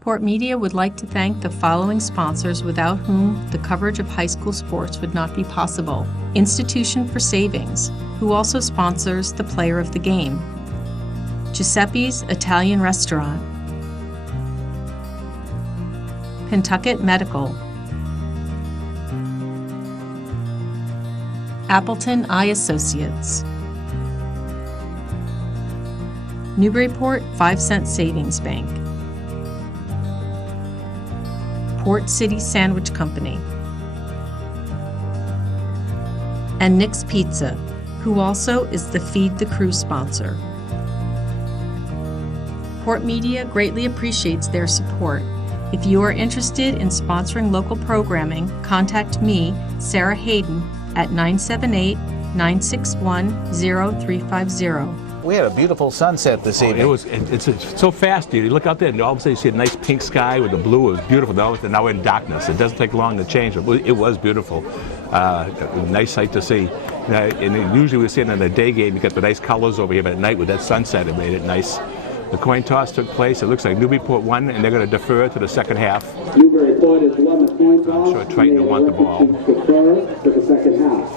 Port Media would like to thank the following sponsors without whom the coverage of high school sports would not be possible. Institution for Savings, who also sponsors the player of the game. Giuseppe's Italian Restaurant. Pentucket Medical. Appleton Eye Associates. Newburyport 5-Cent Savings Bank. Port City Sandwich Company. And Nick's Pizza, who also is the Feed the Crew sponsor. Port Media greatly appreciates their support. If you are interested in sponsoring local programming, contact me, Sarah Hayden, at 978-961-0350. We had a beautiful sunset this evening. It's so fast. You look out there and all of a sudden you see a nice pink sky with the blue. It was beautiful. Now we're in darkness. It doesn't take long to change, but it was beautiful. Nice sight to see. And usually we're seeing in the day game, you got the nice colors over here, but at night with that sunset, it made it nice. The coin toss took place. It looks like Newburyport won, and they're going to defer to the second half. Newburyport has won the coin toss. I'm sure Triton will want the ball. Defer to the second half.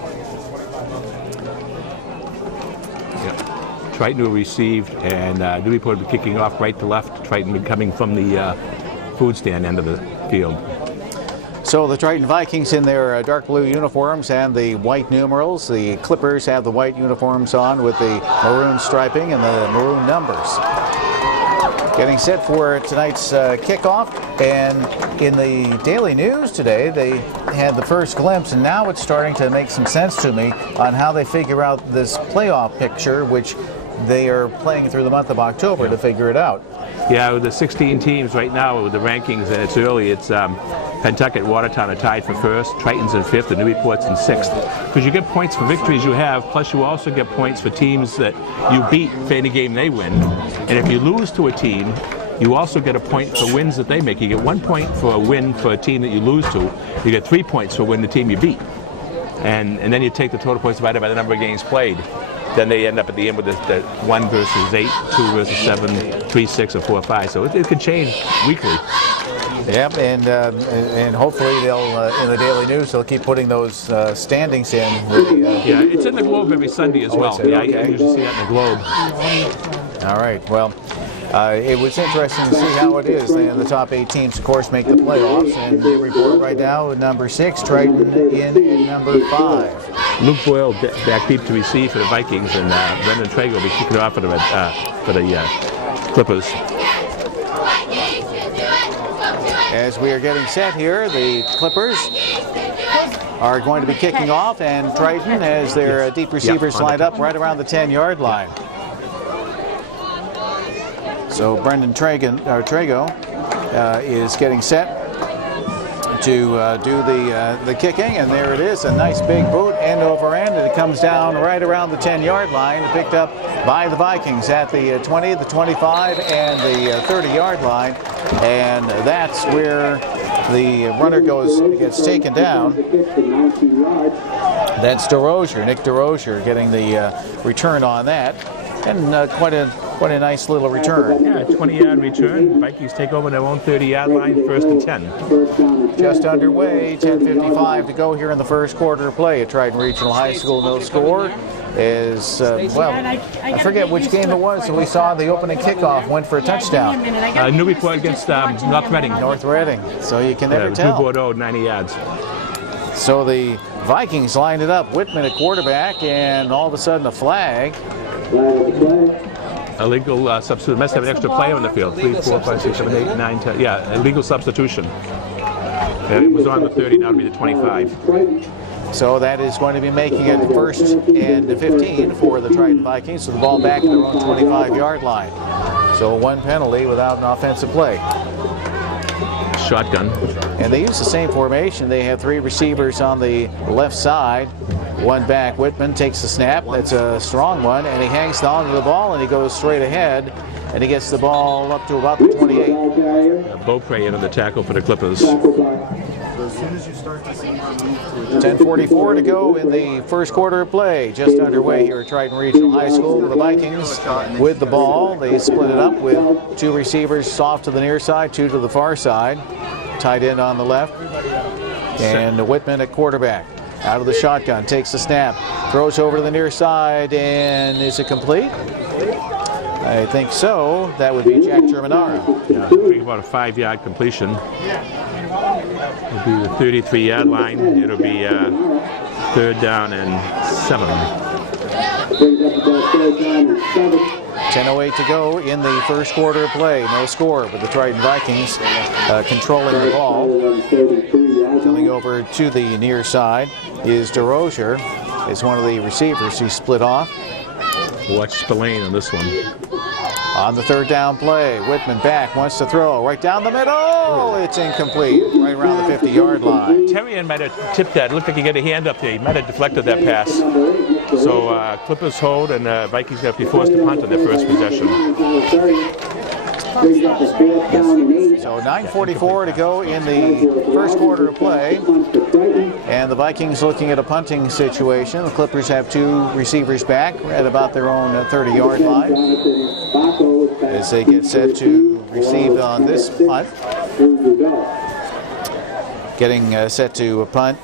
Triton will receive, and Newburyport will be kicking off right to left. Triton will be coming from the food stand end of the field. So the Triton Vikings in their dark blue uniforms and the white numerals. The Clippers have the white uniforms on with the maroon striping and the maroon numbers. Getting set for tonight's kickoff, and in the Daily News today they had the first glimpse, and now it's starting to make some sense to me on how they figure out this playoff picture, which they are playing through the month of October to figure it out. Yeah, with the 16 teams right now with the rankings, and it's early, it's Pentucket, Watertown are tied for first, Triton's in fifth, and Newburyport's in sixth. Because you get points for victories you have, plus you also get points for teams that you beat for any game they win. And if you lose to a team, you also get a point for wins that they make. You get 1 point for a win for a team that you lose to. You get 3 points for win the team you beat. And then you take the total points divided by the number of games played. Then they end up at the end with the 1 versus 8, 2 versus 7, 3, 6, or 4, 5. So it could change weekly. Yep, and hopefully they'll in the Daily News they'll keep putting those standings in. Yeah, it's in the Globe every Sunday as well. Yeah, okay. I usually see that in the Globe. All right. Well, it was interesting to see how it is. The top 8 teams, of course, make the playoffs, and we report right now with number 6, Triton in number 5. Luke Boyle back deep to receive for the Vikings, and Brendan Traeger will be kicking it off for the Clippers. As we are getting set here, the Clippers are going to be kicking off, and Triton has their deep receivers lined up right around the 10-yard line. So Brendan Trago is getting set to do the kicking, and there it is, a nice big boot end over end, and it comes down right around the 10-yard line, picked up by the Vikings at the 20, the 25, and the 30-yard line, and that's where the runner gets taken down. That's Nick DeRozier getting the return on that, and quite a nice little return. Yeah, a 20-yard return. Vikings take over their own 30-yard line, first and 10. Just underway, 10:55 to go here in the first quarter of play at Triton Regional High School. No score is, I forget which game it was. So we saw the opening kickoff went for a touchdown. Newburyport against North Reading. North Reading. So you can never tell. Bordeaux, 90 yards. So the Vikings lined it up. Whitman at quarterback, and all of a sudden a flag. Illegal substitution. Must have an extra player on the field. 3, 4, 5, 6, 7, 8, 9, 10. Yeah, illegal substitution. And it was on the 30, now it'll be the 25. So that is going to be making it first and 15 for the Triton Vikings. So the ball back at their own 25-yard line. So 1 penalty without an offensive play. Shotgun. And they use the same formation. They have 3 receivers on the left side, 1 back. Whitman takes the snap. That's a strong one, and he hangs on to the ball, and he goes straight ahead, and he gets the ball up to about the 28. Beaupre in on the tackle for the Clippers. 10:44 to go in the first quarter of play. Just underway here at Triton Regional High School. The Vikings with the ball. They split it up with 2 receivers off to the near side, 2 to the far side. Tight end on the left. And Whitman at quarterback. Out of the shotgun, takes the snap, throws over to the near side, and is it complete? I think so. That would be Jack Germanara. Yeah, about a 5-yard completion. It'll be the 33-yard line. It'll be 3rd down and 7. 10:08 to go in the first quarter of play. No score, but the Triton Vikings controlling the ball. Coming over to the near side is DeRozier. Is one of the receivers who split off. Watch Spillane on this one. On the 3rd down play, Whitman back, wants to throw right down the middle. It's incomplete, right around the 50-yard line. Terrian might have tipped that. It looked like he got a hand up there. He might have deflected that pass. So Clippers hold, and Vikings have to be forced to punt on their first possession. So 9:44 to go in the first quarter of play. And the Vikings looking at a punting situation. The Clippers have 2 receivers back at about their own 30-yard line as they get set to receive on this punt. Getting set to punt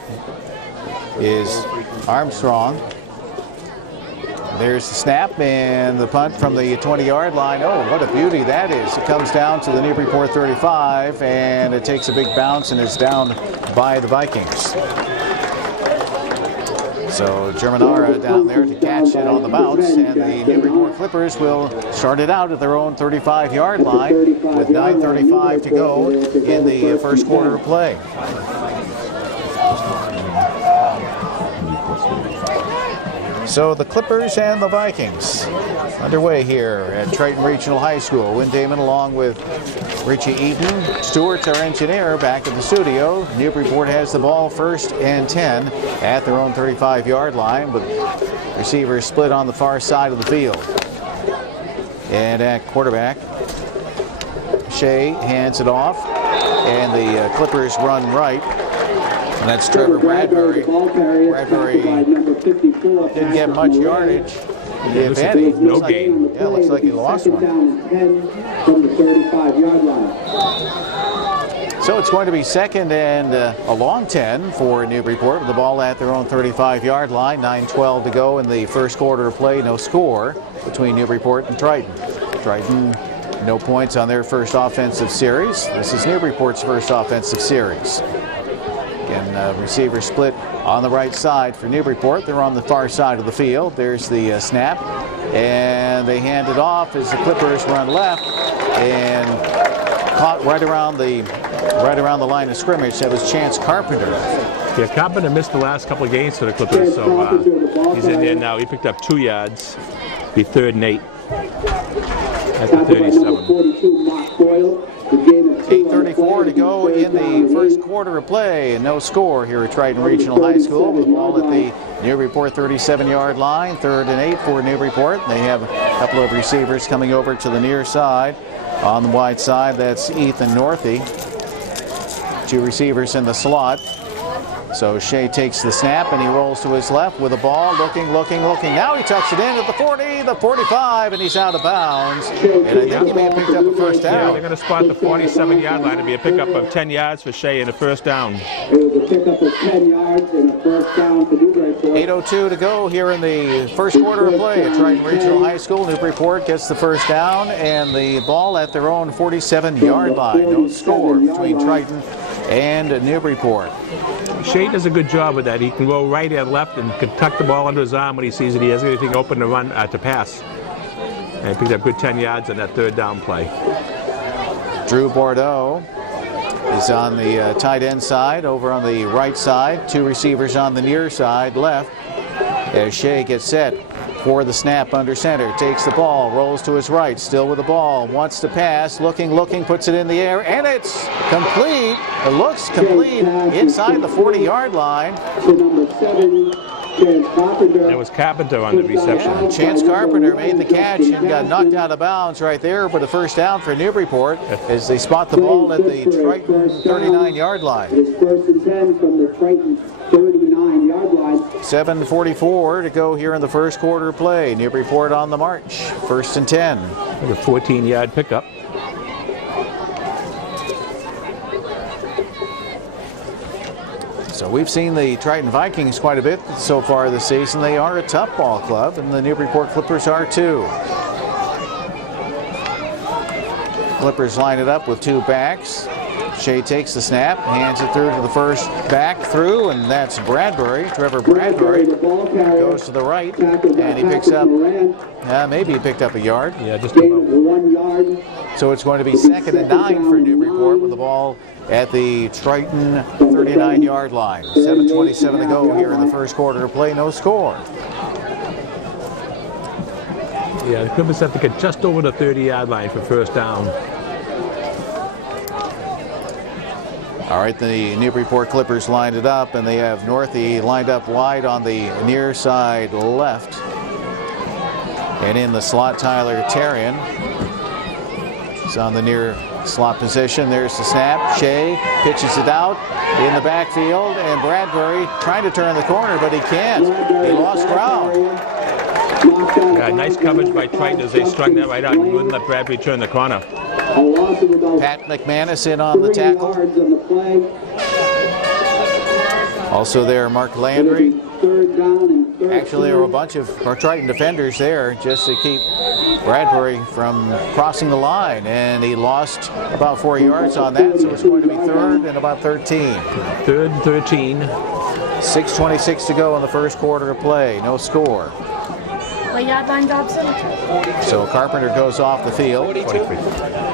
is Armstrong. There's the snap and the punt from the 20-yard line. Oh, what a beauty that is. It comes down to the Newburyport 35, and it takes a big bounce and is down by the Vikings. So Germanara down there to catch it on the bounce, and the Newburyport Clippers will start it out at their own 35-yard line with 9:35 to go in the first quarter of play. So the Clippers and the Vikings underway here at Triton Regional High School. Wynn Damon along with Richie Eaton. Stewart's our engineer back at the studio. Newburyport has the ball 1st and 10 at their own 35-yard line with receivers split on the far side of the field. And at quarterback, Shea hands it off, and the Clippers run right. And that's Trevor Bradbury. Bradbury didn't get much yardage. If any. No gain. Yeah, looks like he lost one. So it's going to be 2nd and a long 10 for Newburyport with the ball at their own 35-yard line. 9:12 to go in the first quarter of play. No score between Newburyport and Triton. Triton, no points on their first offensive series. This is Newburyport's first offensive series. Again, receiver split on the right side for Newburyport. They're on the far side of the field. There's the snap, and they hand it off as the Clippers run left and caught right around the line of scrimmage. That was Chance Carpenter. Yeah, Carpenter missed the last couple of games for the Clippers, so he's in there now. He picked up 2 yards. Be 3rd and 8 at the 37. 8:34 to go in the first quarter of play, and no score here at Triton Regional High School with the ball at the Newburyport 37-yard line. 3rd and 8 for Newburyport. They have a couple of receivers coming over to the near side. On the wide side, that's Ethan Northey. 2 receivers in the slot. So Shea takes the snap and he rolls to his left with the ball, looking. Now he tucks it in at the 40, the 45, and he's out of bounds. And I think he may have picked up a first down. Yeah, they're going to spot the 47-yard line. It'll be a pickup of 10 yards for Shea and a first down. It was a pickup of 10 yards and a first down for Newburyport. 8:02 to go here in the first quarter of play at Triton Regional High School. Newburyport gets the first down and the ball at their own 47-yard line. No score between Triton and Newburyport. Shea does a good job with that. He can go right and left and can tuck the ball under his arm when he sees that he has anything open to run to pass. And he picked up good 10 yards on that 3rd down play. Drew Bordeaux is on the tight end side, over on the right side. 2 receivers on the near side left as Shea gets set for the snap under center. Takes the ball, rolls to his right, still with the ball, wants to pass, looking, puts it in the air, and it's complete. It looks complete inside the 40-yard line. There was Carpenter on the reception. Chance Carpenter made the catch and got knocked out of bounds right there for the first down for Newburyport as they spot the ball at the Triton 39-yard line. It is 1st and 10 from the Triton 39-yard line. 7:44 to go here in the first quarter play. Newburyport on the march. 1st and 10. With a 14-yard pickup. So we've seen the Triton Vikings quite a bit so far this season. They are a tough ball club, and the Newburyport Clippers are too. Clippers line it up with two backs. Shea takes the snap, hands it through to the first back through, and that's Bradbury. Trevor Bradbury goes to the right, and he picks up, maybe he picked up a yard. Yeah, just about. 1 yard. So it's going to be 2nd and 9 for Newburyport with the ball at the Triton 39-yard line. 7:27 to go here in the first quarter of play, no score. Yeah, the Clippers have to get just over the 30-yard line for first down. All right, the Newburyport Clippers lined it up, and they have Northey lined up wide on the near side left. And in the slot, Tyler Terrian is on the near slot position. There's the snap. Shea pitches it out in the backfield, and Bradbury trying to turn the corner, but he can't. He lost ground. Yeah, nice coverage by Triton as they strung that right out and wouldn't let Bradbury turn the corner. Pat McManus in on the tackle. Also there, Mark Landry. Actually, there were a bunch of Triton defenders there just to keep Bradbury from crossing the line, and he lost about 4 yards on that, so it's going to be 3rd and about 13. 3rd and 13. 6:26 to go in the first quarter of play, no score. What yard line, Dobson? So Carpenter goes off the field,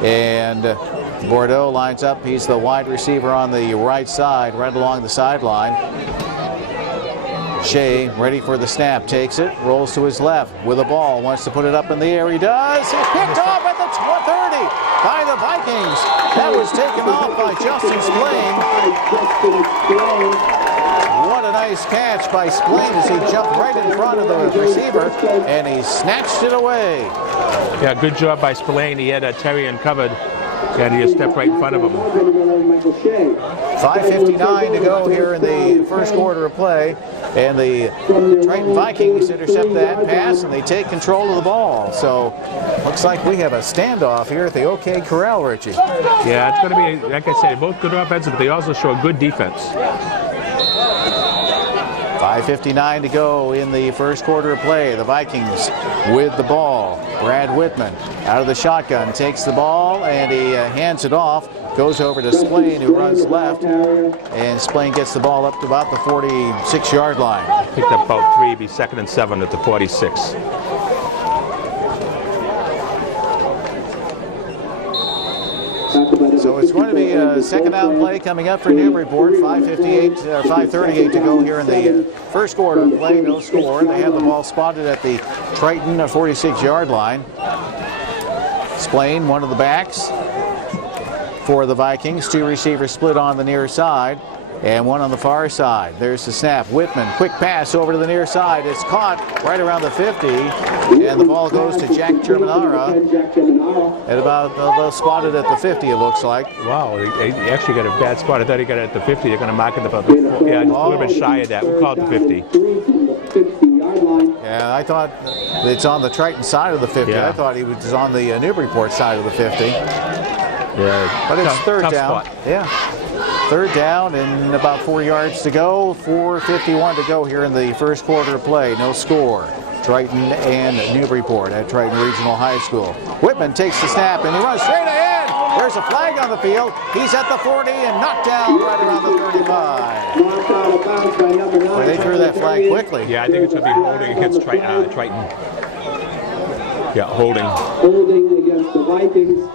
and Bordeaux lines up. He's the wide receiver on the right side, right along the sideline. Shea ready for the snap, takes it, rolls to his left with the ball, wants to put it up in the air. He does. He's picked off at the 30 by the Vikings. That was taken off by Justin Splain. What a nice catch by Splain as he jumped right in front of the receiver, and he snatched it away. Yeah, good job by Spillane. He had Terrian covered, and he just stepped right in front of him. 5:59 to go here in the first quarter of play, and the Triton Vikings intercept that pass, and they take control of the ball. So looks like we have a standoff here at the OK Corral, Richie. Yeah, it's going to be, like I said, both good offensive, but they also show a good defense. 5:59 to go in the first quarter of play. The Vikings with the ball. Brad Whitman out of the shotgun takes the ball, and he hands it off. Goes over to Splain, who runs left, and Splain gets the ball up to about the 46-yard line. Picked up about 3, be 2nd and 7 at the 46. So it's going to be a second down play coming up for Newburyport. 5:38 to go here in the first quarter of play. No score. They have the ball spotted at the Triton 46-yard line. Splain, one of the backs for the Vikings. Two receivers split on the near side and one on the far side. There's the snap. Whitman, quick pass over to the near side. It's caught right around the 50, and the ball goes to Jack Germanara at about spotted at the 50, it looks like. Wow, he actually got a bad spot. I thought he got it at the 50. They're going to mark it about the 4. Yeah, just a little bit shy of that. We'll call it the 50. Yeah, I thought it's on the Triton side of the 50. Yeah. I thought he was on the Newburyport side of the 50. Yeah, but it's third down. Spot. Yeah. Third down and about 4 yards to go. 4:51 to go here in the first quarter of play. No score. Triton and Newburyport at Triton Regional High School. Whitman takes the snap and he runs straight ahead. There's a flag on the field. He's at the 40 and knocked down right around the 35. Well, they threw that flag quickly. Yeah, I think it's going to be holding against Triton. Yeah, holding. Holding against the Vikings.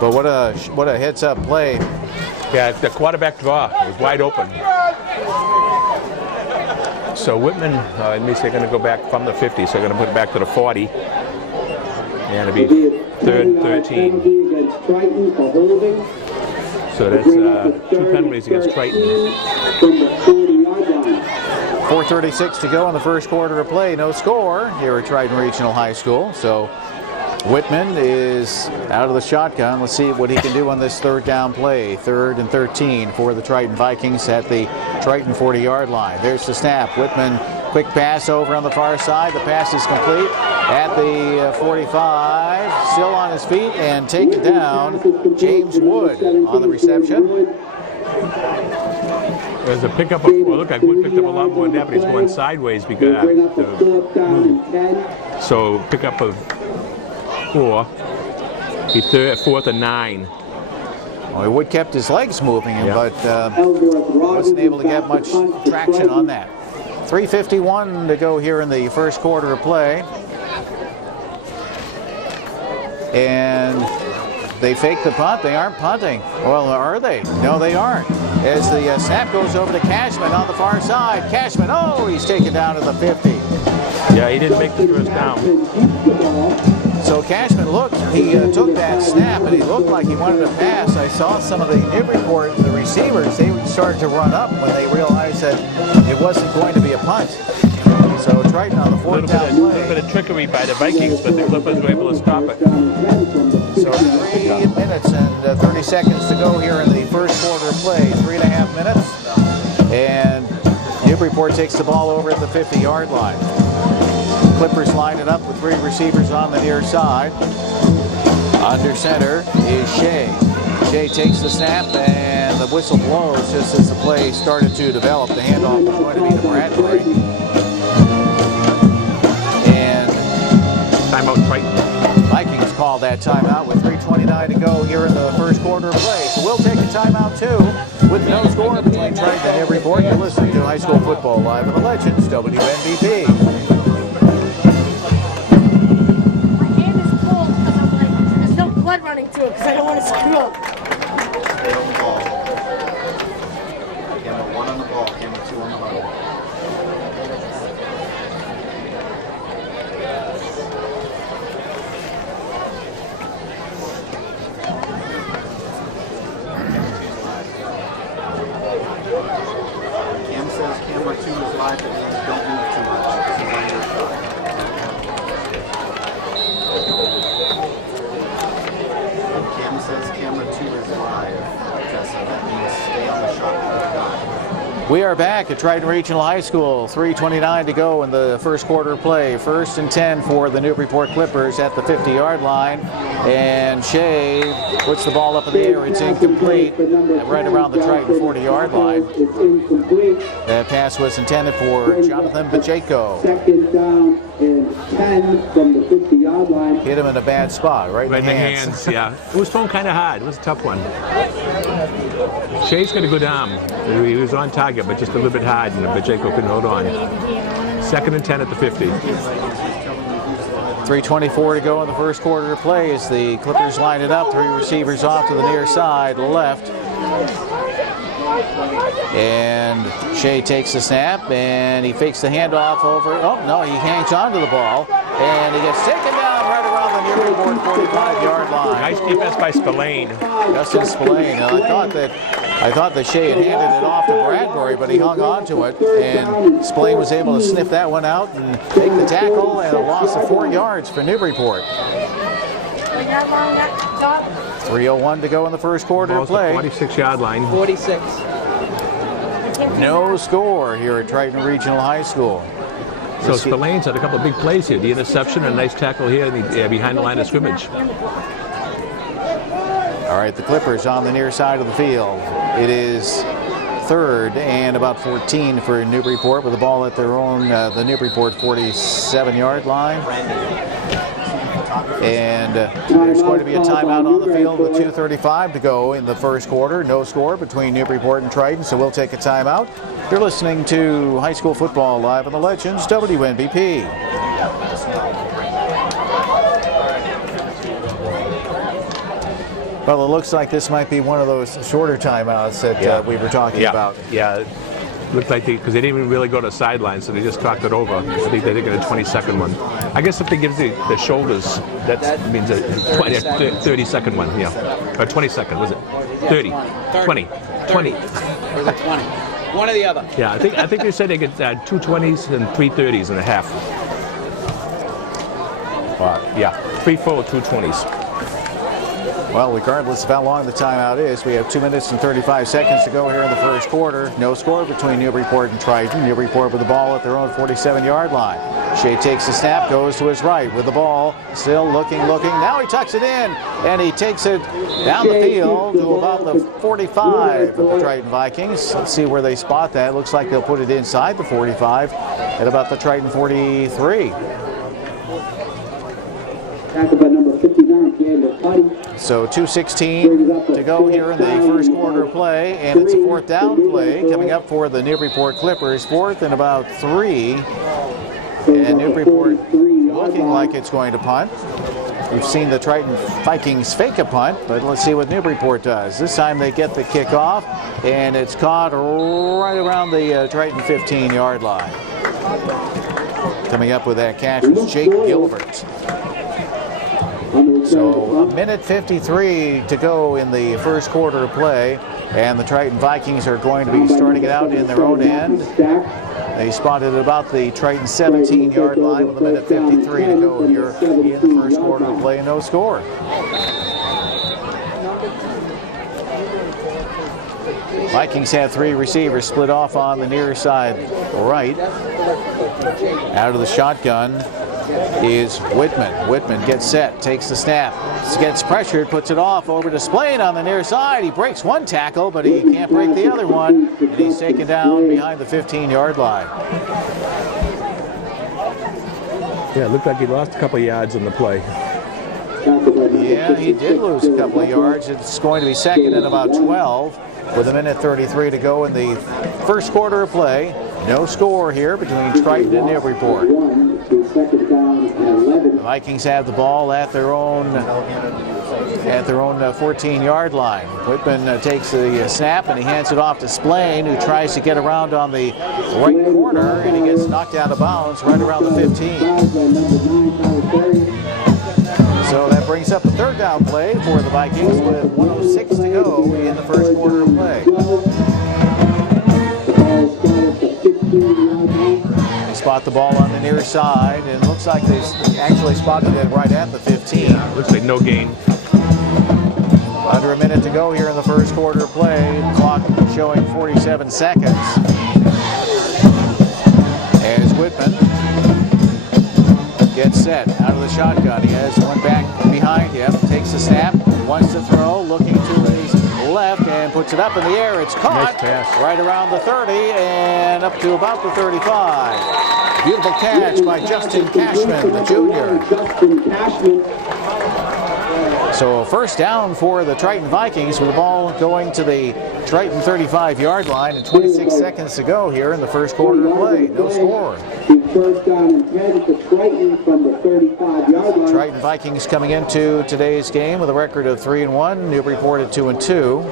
But what a heads-up play. Yeah, the quarterback draw. It was wide open. So Whitman, let me say, they're going to go back from the 50, so they're going to put it back to the 40. And it'll be third and 13. Against Triton for holding. So that's 2 penalties against Triton. From the 40-yard line. 4:36 to go in the first quarter of play. No score here at Triton Regional High School. So Whitman is out of the shotgun. Let's see what he can do on this third down play. 3rd and 13 for the Triton Vikings at the Triton 40-yard line. There's the snap. Whitman, quick pass over on the far side. The pass is complete at the 45. Still on his feet and taken down. James Wood on the reception. There's a pickup of, well, look, Wood picked up a lot more than that, but he's going sideways because so pickup of 4. He third, 4th and 9. Well, Wood kept his legs moving, but wasn't able to get much traction on that. 3:51 to go here in the first quarter of play. And they fake the punt. They aren't punting. Well, are they? No, they aren't. As the snap goes over to Cashman on the far side. Cashman, oh, he's taken down to the 50. Yeah, he didn't make the first down. So Cashman looked, he took that snap and he looked like he wanted to pass. I saw some of the Newburyport, the receivers, they started to run up when they realized that it wasn't going to be a punt. So Triton on the 4th down play. A little bit of trickery by the Vikings, but the Clippers were able to stop it. So 3 minutes and 30 seconds to go here in the first quarter of play. 3.5 minutes. And Newburyport takes the ball over at the 50-yard line. Clippers line it up with 3 receivers on the near side. Under center is Shea. Shea takes the snap and the whistle blows just as the play started to develop. The handoff was going to be to Bradbury. And timeout Triton. Vikings call that timeout with 3:29 to go here in the first quarter of play. So we'll take a timeout too with no score between Triton and Newburyport. You're listening to High School Football Live on the Legends, WNBP. Blood running through it because I don't want to screw up. Stay on the ball. Camera 1 on the ball, camera 2 on the huddle. Cam says camera 2 is live, but means don't move too much. This is on your shot. Says camera 2 is live. Jesse, that means stay on the shot. We are back at Triton Regional High School. 3:29 to go in the first quarter play. 1st and 10 for the Newburyport Clippers at the 50-yard line. And Shea puts the ball up in the air. It's incomplete. Right around the Triton 40-yard line. That pass was intended for Jonathan Pacheco. 2nd down and 10 from the 50-yard line. Hit him in a bad spot, right in the hands. Yeah. It was thrown kind of hard. It was a tough one. Shea's got a good arm. He was on target, but just a little bit hard, and Pacheco couldn't hold on. 2nd and 10 at the 50. 3:24 to go in the first quarter of play as the Clippers line it up. 3 receivers off to the near side, left. And Shea takes the snap, and he fakes the handoff over. Oh, no, he hangs on to the ball, and he gets taken down right around the Newburyport 45-yard line. Nice defense by Spillane. Justin Spillane. I thought that Shea had handed it off to Bradbury, but he hung on to it, and Spillane was able to sniff that one out and take the tackle, and a loss of 4 yards for Newburyport. 3:01 to go in the first quarter of play. 46-yard line. 46. No score here at Triton Regional High School. So Spillane's had a couple of big plays here. The interception and a nice tackle here behind the line of scrimmage. All right, the Clippers on the near side of the field. It is 3rd and about 14 for Newburyport with the ball at their own, the Newburyport 47-yard line. And there's going to be a timeout on the field with 2:35 to go in the first quarter. No score between Newburyport and Triton, so we'll take a timeout. You're listening to High School Football Live on the Legends, WNBP. Well, it looks like this might be one of those shorter timeouts that we were talking about. Yeah. Looked like because they didn't even really go to the sideline, so they just talked it over. I think they did get a 20-second one. I guess if they give the shoulders, that means a 30-second one, yeah. Or 20-second, was it? 30. 20. 20. Or is it 20? One or the other. Yeah, I think they said they get 2 20s and 3 30s and a half. Yeah, 3 full, 2 20s. Well, regardless of how long the timeout is, we have 2 minutes and 35 seconds to go here in the first quarter. No score between Newburyport and Triton. Newburyport with the ball at their own 47-yard line. Shea takes the snap, goes to his right with the ball, still looking. Now he tucks it in, and he takes it down the field to about the 45 of the Triton Vikings. Let's see where they spot that. Looks like they'll put it inside the 45 at about the Triton 43. Tackled by number 59, Pierre Putty. So 2:16 to go here in the first quarter of play, and it's a fourth down play coming up for the Newburyport Clippers. Fourth and about 3, and Newburyport looking like it's going to punt. We've seen the Triton Vikings fake a punt, but let's see what Newburyport does. This time they get the kickoff, and it's caught right around the Triton 15-yard line. Coming up with that catch was Jake Gilbert. So 1:53 to go in the first quarter of play, and the Triton Vikings are going to be starting it out in their own end. They spotted about the Triton 17-yard line with 1:53 to go here in the first quarter of play, and no score. Vikings have 3 receivers split off on the near side right. Out of the shotgun is Whitman. Whitman gets set, takes the snap, gets pressured, puts it off over to Splain on the near side. He breaks one tackle, but he can't break the other one, and he's taken down behind the 15-yard line. Yeah, it looked like he lost a couple of yards on the play. Yeah, he did lose a couple of yards. It's going to be second and about 12 with 1:33 to go in the first quarter of play. No score here between Triton and Newburyport. The Vikings have the ball at their own 14-yard line. Whitman takes the snap and he hands it off to Splain, who tries to get around on the right corner, and he gets knocked out of bounds right around the 15. So that brings up a third down play for the Vikings with 1:06 to go in the first quarter of play. They spot the ball on the near side, and it looks like they actually spotted it right at the 15. Looks like no gain. Under a minute to go here in the first quarter of play. Clock showing 47 seconds. As Whitman gets set out of the shotgun. He has one back behind him, takes the snap, wants to throw, looking to his left, and puts it up in the air. It's caught right around the 30 and up to about the 35. Beautiful catch by Justin Cashman, the junior. So first down for the Triton Vikings, with the ball going to the Triton 35-yard line and 26 seconds to go here in the first quarter of play. No score. First down and 10 to Triton from the 35-yard line. Triton Vikings coming into today's game with a record of 3-1. Newburyport at 2-2.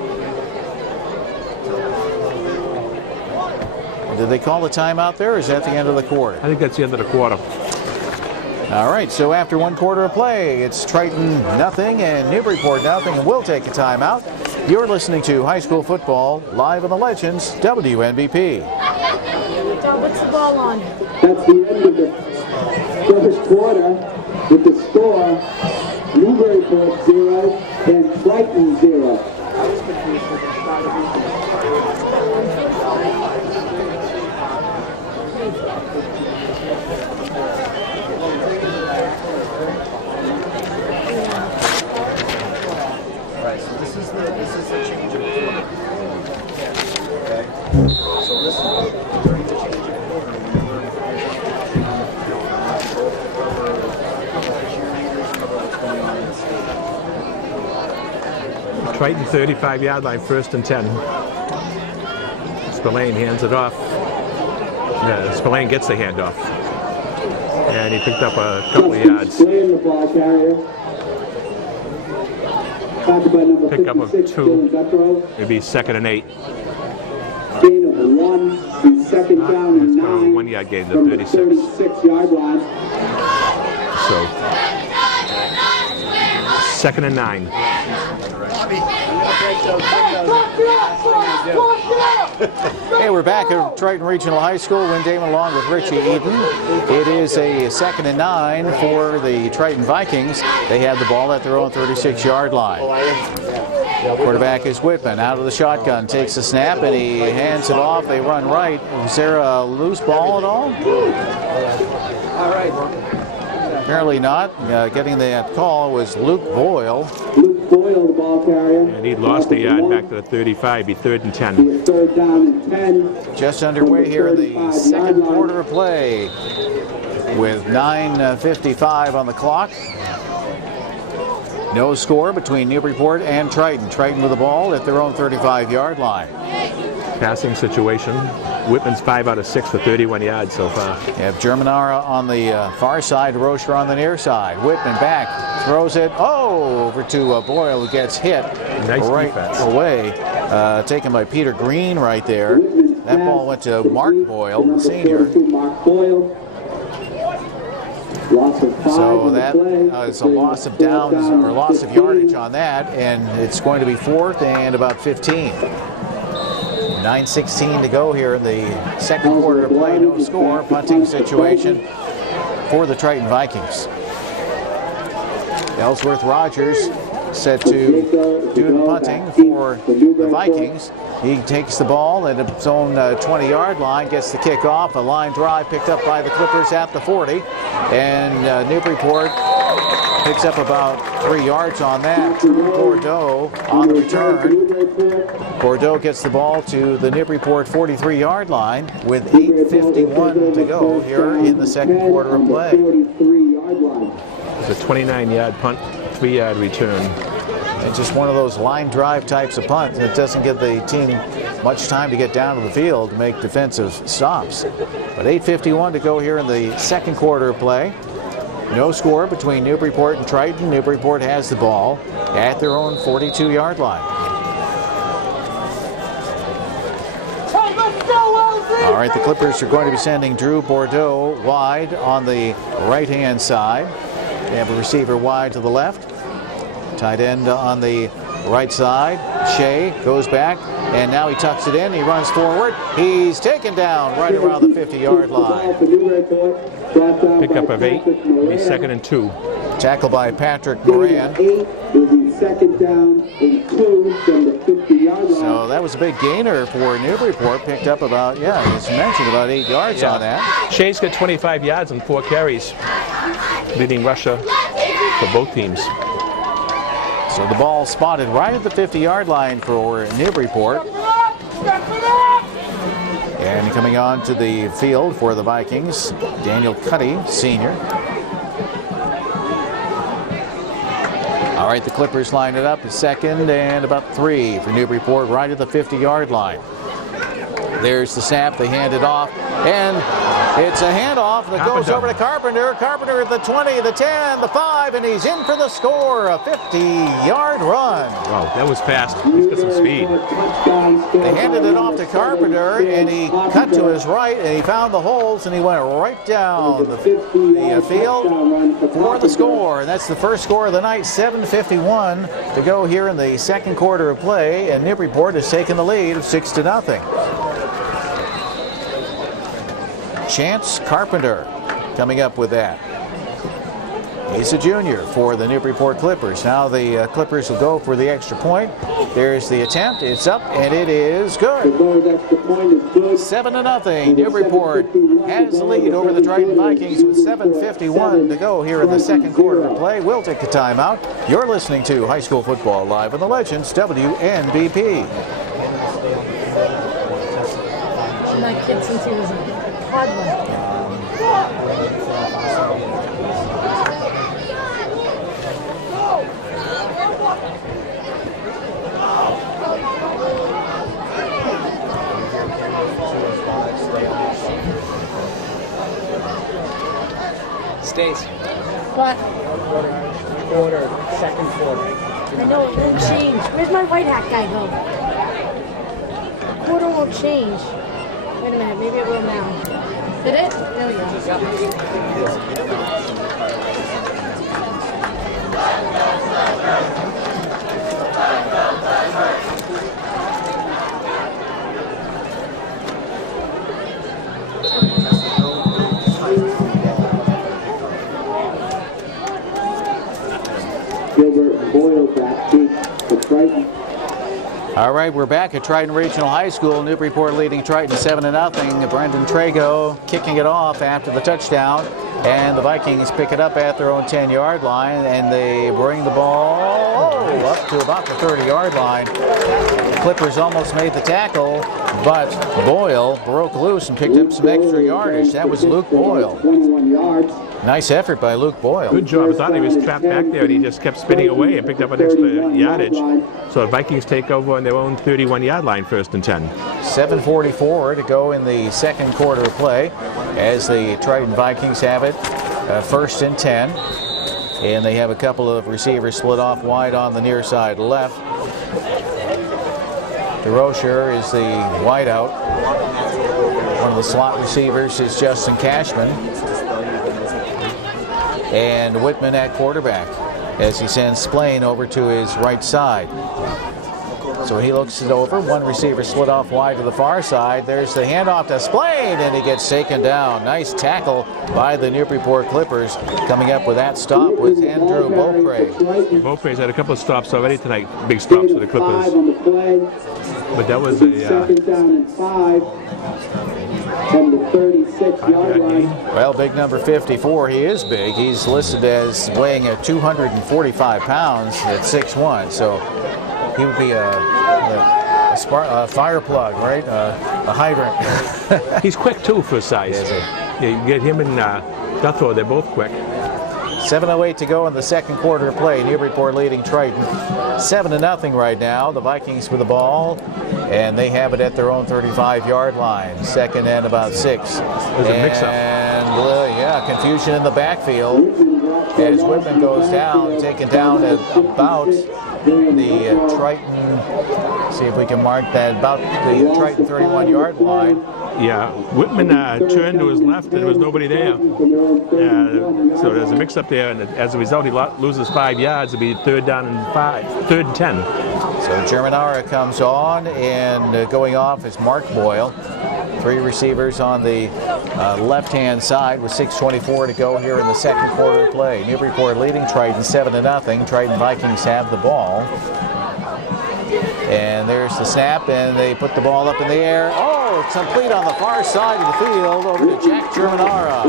Did they call the timeout there, or is that the end of the quarter? I think that's the end of the quarter. All right, so after one quarter of play, it's Triton nothing and Newburyport nothing, and we'll take a timeout. You're listening to High School Football live on the Legends, WNBP. John, what's the ball on? That's the end of the first quarter with the score Newburyport 0 and Triton 0. Right, so this is the change of quarter. Okay. So listen, during the change of quarter, Triton 35-yard line, first and 10. Spillane hands it off. Spillane gets the handoff. And he picked up a couple of yards. Playing the ball carrier. Pick up of 2. It'd be second and 8. Gain of 1. second down and It's going 9 1 yard gain to from the 36. 36-yard line. So, 2nd and 9. Hey, we're back at Triton Regional High School. Win Damon along with Richie Eden. It is a 2nd and 9 for the Triton Vikings. They have the ball at their own 36-yard line. Quarterback is Whitman. Out of the shotgun, takes a snap, and he hands it off. They run right. Was there a loose ball at all? All right. Apparently not. Getting that call was Luke Boyle. Luke Boyle, the ball carrier. And he lost a yard back to the 35. Be 3rd and 10. Third down and 10. Just underway here in the second quarter of play with 9:55 on the clock. No score between Newburyport and Triton. Triton with the ball at their own 35-yard line. Passing situation. Whitman's 5 out of 6 for 31 yards so far. You have Germanara on the far side, Rocher on the near side. Whitman back, throws it, over to Boyle, who gets hit Nice right defense. away. Taken by Peter Green right there. That ball went to Mark Boyle, the senior. Mark Boyle. Loss of 5 So on the that play. is a loss of downs or loss of yardage on that, and it's going to be 4th and about 15. 9:16 to go here in the second quarter of play. No score. Punting situation for the Triton Vikings. Ellsworth Rogers set to do the punting for the Vikings. He takes the ball at his own 20-yard line, gets the kick off. A line drive picked up by the Clippers at the 40. And Newburyport picks up about 3 yards on that. Drew Bordeaux on the return. Bordeaux gets the ball to the Newburyport 43-yard line with 8:51 to go here in the second quarter of play. It's a 29-yard punt, 3-yard return. And just one of those line drive types of punts that doesn't give the team much time to get down to the field to make defensive stops. But 8:51 to go here in the second quarter of play. No score between Newburyport and Triton. Newburyport has the ball at their own 42-yard line. All right, the Clippers are going to be sending Drew Bordeaux wide on the right-hand side. They have a receiver wide to the left. Tight end on the right side. Shea goes back, and now he tucks it in. He runs forward. He's taken down right around the 50-yard line. Pick up of 8. Be 2nd and 2. Tackle by Patrick Moran. 8 will be second down and 2 from the 50-yard line. So that was a big gainer for Newburyport. Picked up about, as you mentioned, about 8 yards on that. Shea's got 25 yards and 4 carries. Leading rusher for both teams. So the ball spotted right at the 50-yard line for Newburyport. And coming on to the field for the Vikings, Daniel Cuddy, senior. All right, the Clippers line it up. 2nd and about 3 for Newburyport, right at the 50-yard line. There's the snap. They hand it off, and it's a handoff that goes over to Carpenter. Carpenter at the 20, the 10, the 5, and he's in for the score. A 50-yard run. Wow, that was fast. He's got some speed. They handed it off to Carpenter, and he cut to his right, and he found the holes, and he went right down the field for the score. And that's the first score of the night. 7:51 to go here in the second quarter of play, and Newburyport has taken the lead of 6-0. Chance Carpenter coming up with that. He's a junior for the Newburyport Clippers. Now the Clippers will go for the extra point. There's the attempt. It's up, and it is good. 7-0. Newburyport has the lead over the Triton Vikings with 7:51 to go here in the second quarter of play. We'll take a timeout. You're listening to High School Football Live on the Legends WNBP. My kid since he was a toddler. Stace. What? Quarter, second quarter. I know it won't change. Where's my white hat guy go? Quarter won't change. Wait a minute, maybe it will now. Did it? There we go. Gilbert Boyle back deep for Triton. All right, we're back at Triton Regional High School. Newburyport leading Triton 7-0. Brendan Trago kicking it off after the touchdown. And the Vikings pick it up at their own 10-yard line, and they bring the ball up to about the 30-yard line. Clippers almost made the tackle, but Boyle broke loose and picked up some extra yardage. That was Luke Boyle. 21 yards. Nice effort by Luke Boyle. Good job. I thought he was trapped back there, and he just kept spinning away and picked up an extra yardage. So the Vikings take over on their own 31-yard line, 1st and 10. 7:44 to go in the second quarter of play as the Triton Vikings have it 1st and 10. And they have a couple of receivers split off wide on the near side left. DeRocher is the wideout. One of the slot receivers is Justin Cashman. And Whitman at quarterback as he sends Splain over to his right side. So he looks it over. One receiver split off wide to the far side. There's the handoff to Splain, and he gets taken down. Nice tackle by the Newburyport Clippers. Coming up with that stop was Andrew Beaupre. Beaupre's had a couple of stops already tonight, big stops for the Clippers. But that was a Second down and 5 from the 36-yard line. Well, big number 54. He is big. He's listed as weighing at 245 pounds at 6'1". So he would be a fire plug, right? A hydrant. He's quick too for his size. Yeah, you get him and Guthrow, they're both quick. 7:08 to go in the second quarter of play. Newburyport leading Triton 7-0 right now. The Vikings with the ball, and they have it at their own 35-yard line. Second and about 6. There's a mix-up. And confusion in the backfield as Whitman goes down, taken down at about the Triton. See if we can mark that about the Triton 31-yard line. Yeah, Whitman turned to his left and there was nobody there. So there's a mix-up there, and as a result, he loses 5 yards. It'll be 3rd down and 3rd and 10. So Germanara comes on, and going off is Mark Boyle. 3 receivers on the left-hand side with 6:24 to go here in the second quarter of play. Newburyport leading Triton 7-0. Triton Vikings have the ball. And there's the snap, and they put the ball up in the air. Oh, it's complete on the far side of the field over to Jack Germanara.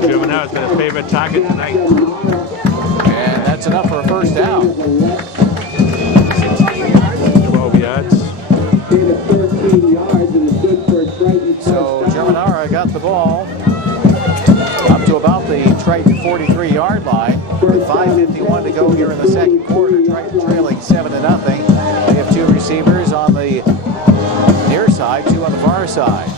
Germanara's been a favorite target tonight. And that's enough for a first down. 12 yards. So Germanara got the ball up to about the Triton 43-yard line. With 5:51 to go here in the second quarter. Triton trailing 7-0. They have 2 receivers on the near side, 2 on the far side.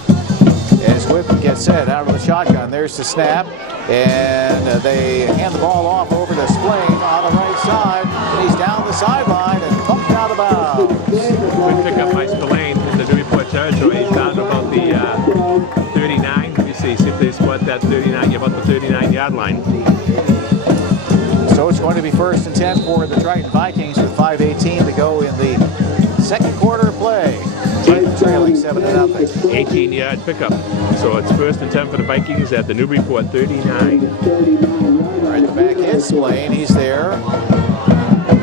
As Whitman gets set out of the shotgun, there's the snap, and they hand the ball off over to Splain on the right side, and he's down the sideline and pumped out of bounds. Good pick up by Spillane in the Newburyport territory. He's down to about the 39. Let me see if they split that 39, about the 39-yard line. So it's going to be 1st and 10 for the Triton Vikings with 5:18 to go in the second quarter of play. Triton trailing 7-0. 18-yard pickup. So it's 1st and 10 for the Vikings at the Newburyport 39. All right, the back is Splain. He's there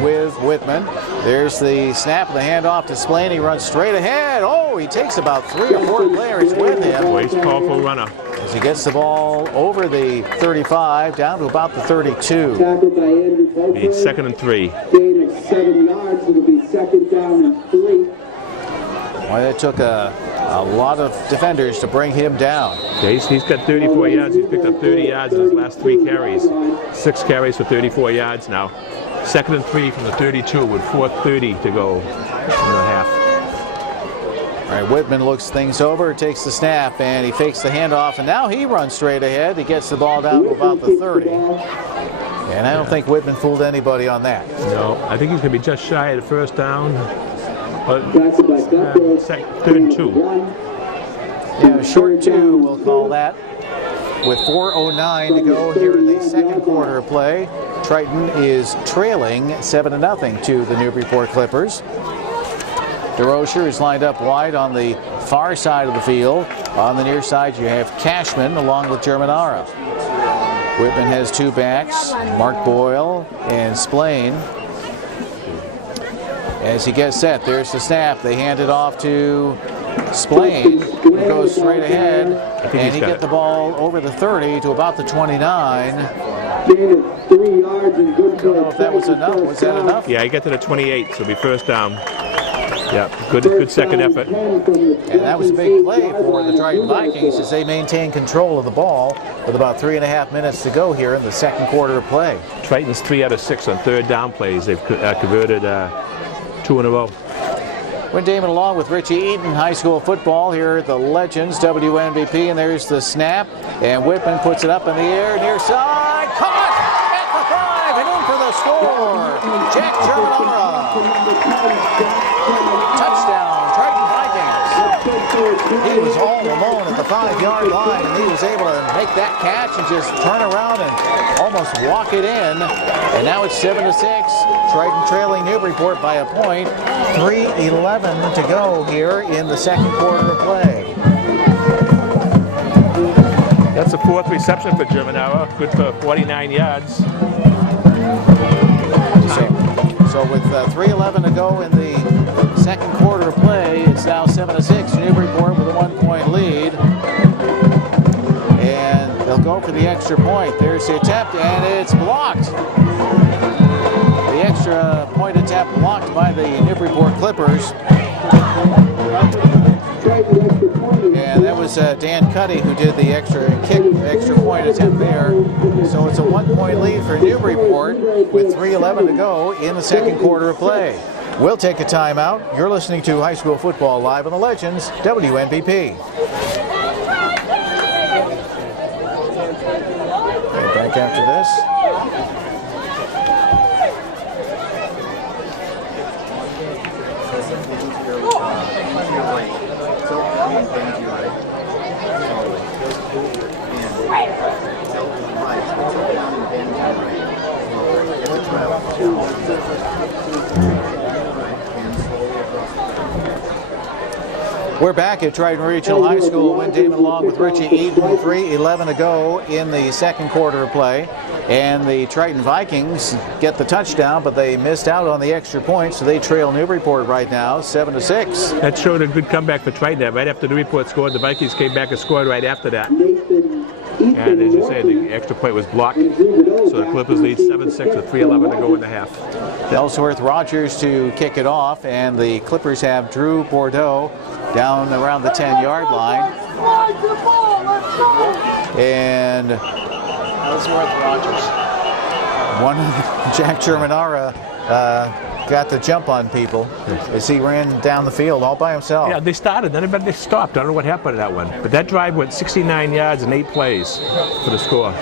with Whitman. There's the snap and the handoff to Splain. He runs straight ahead. Oh, he takes about 3 or 4 players with him. Boy, he's a powerful runner. As he gets the ball over the 35, down to about the 32. Tackled by Andrew Beaupre. It's 2nd and 3. Gain of 7 yards. It'll be 2nd down and 3. Well, it took a lot of defenders to bring him down. Yeah, he's got 34 yards. He's picked up 30 yards in his last 3 carries. 6 carries for 34 yards now. 2nd and 3 from the 32 with 4:30 to go in the half. All right, Whitman looks things over, takes the snap, and he fakes the handoff, and now he runs straight ahead. He gets the ball down to about the 30. And I don't think Whitman fooled anybody on that. No, I think he's going to be just shy of the 1st down. But 3rd and 2. Yeah, short two, we'll call that. With 4:09 to go here in the second quarter of play, Triton is trailing 7-0 to the Newburyport Clippers. DeRocher is lined up wide on the far side of the field. On the near side, you have Cashman along with Germanara. Whitman has two backs, Mark Boyle and Splain. As he gets set, there's the snap. They hand it off to Splain, who goes straight ahead, and he gets the ball over the 30 to about the 29. Gain 3 yards and good. I don't know if that was enough. Was that enough? Yeah, he got to the 28, so it'll be first down. Yeah, good second effort. And that was a big play for the Triton Vikings as they maintain control of the ball with about 3.5 minutes to go here in the second quarter of play. Triton's 3 out of 6 on third down plays. They've converted 2 in a row. Win Damon along with Richie Eaton, high school football here at the Legends, WNBP, and there's the snap, and Whitman puts it up in the air, near side, caught at the 5, and in for the score, Jack Germanara. Touchdown, Triton Vikings. He was all alone at the 5-yard line, and he was able to make that catch and just turn around and almost walk it in. And now it's 7-6. Triton trailing Newburyport by a point. 3:11 to go here in the second quarter of play. That's the 4th reception for Germanara. Good for 49 yards. So with 3:11 to go in the second quarter of play, it's now 7-6. Newburyport with a 1-point lead. And they'll go for the extra point. There's the attempt, and it's blocked. The extra point attempt blocked by the Newburyport Clippers. And that was Dan Cuddy who did the extra point attempt there. So it's a 1-point lead for Newburyport with 3:11 to go in the second quarter of play. We'll take a timeout. You're listening to High School Football Live on the Legends, WNBP. Okay, back after this. We're back at Triton Regional High School. Win Damon along with Richie Eaton. 3:11 to go in the second quarter of play. And the Triton Vikings get the touchdown, but they missed out on the extra point, so they trail Newburyport right now, 7-6. That showed a good comeback for Triton. Right after Newburyport scored, the Vikings came back and scored right after that. And as you say, the extra point was blocked. So the Clippers lead 7-6 with 3:11 to go in the half. Ellsworth Rogers to kick it off, and the Clippers have Drew Bordeaux down around the 10-yard line. And Ellsworth Rogers. Jack Germanara got the jump on people as he ran down the field all by himself. Yeah, they started, then they stopped. I don't know what happened to that one. But that drive went 69 yards and 8 plays for the score.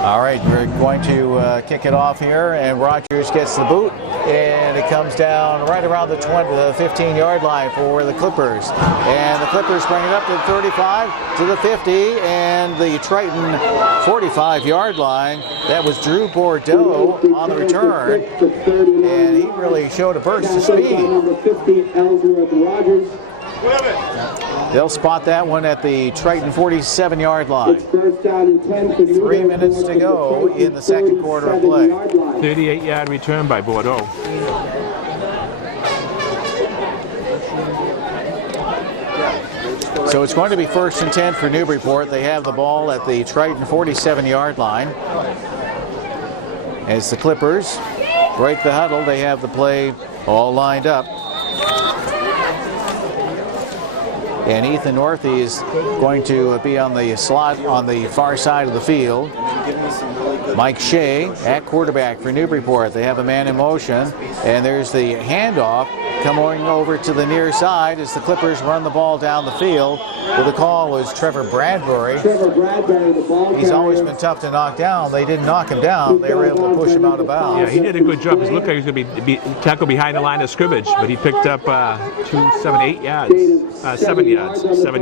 All right, we're going to kick it off here, and Rogers gets the boot, and it comes down right around the 15-yard line for the Clippers. And the Clippers bring it up to the 35, to the 50, and the Triton 45-yard line. That was Drew Bordeaux on the return, and he really showed a burst of speed. They'll spot that one at the Triton 47-yard line. 3 minutes to go in the second quarter of play. 38-yard return by Bordeaux. So it's going to be 1st and 10 for Newburyport. They have the ball at the Triton 47-yard line. As the Clippers break the huddle, they have the play all lined up. And Ethan Northey is going to be on the slot on the far side of the field. give me some really good. Mike Shea at quarterback for Newburyport. They have a man in motion, and there's the handoff coming over to the near side as the Clippers run the ball down the field. Well, the call was Trevor Bradbury. He's always been tough to knock down. They didn't knock him down. They were able to push him out of bounds. Yeah, he did a good job. It looked like he was going to be tackled behind the line of scrimmage, but he picked up 7 yards. 7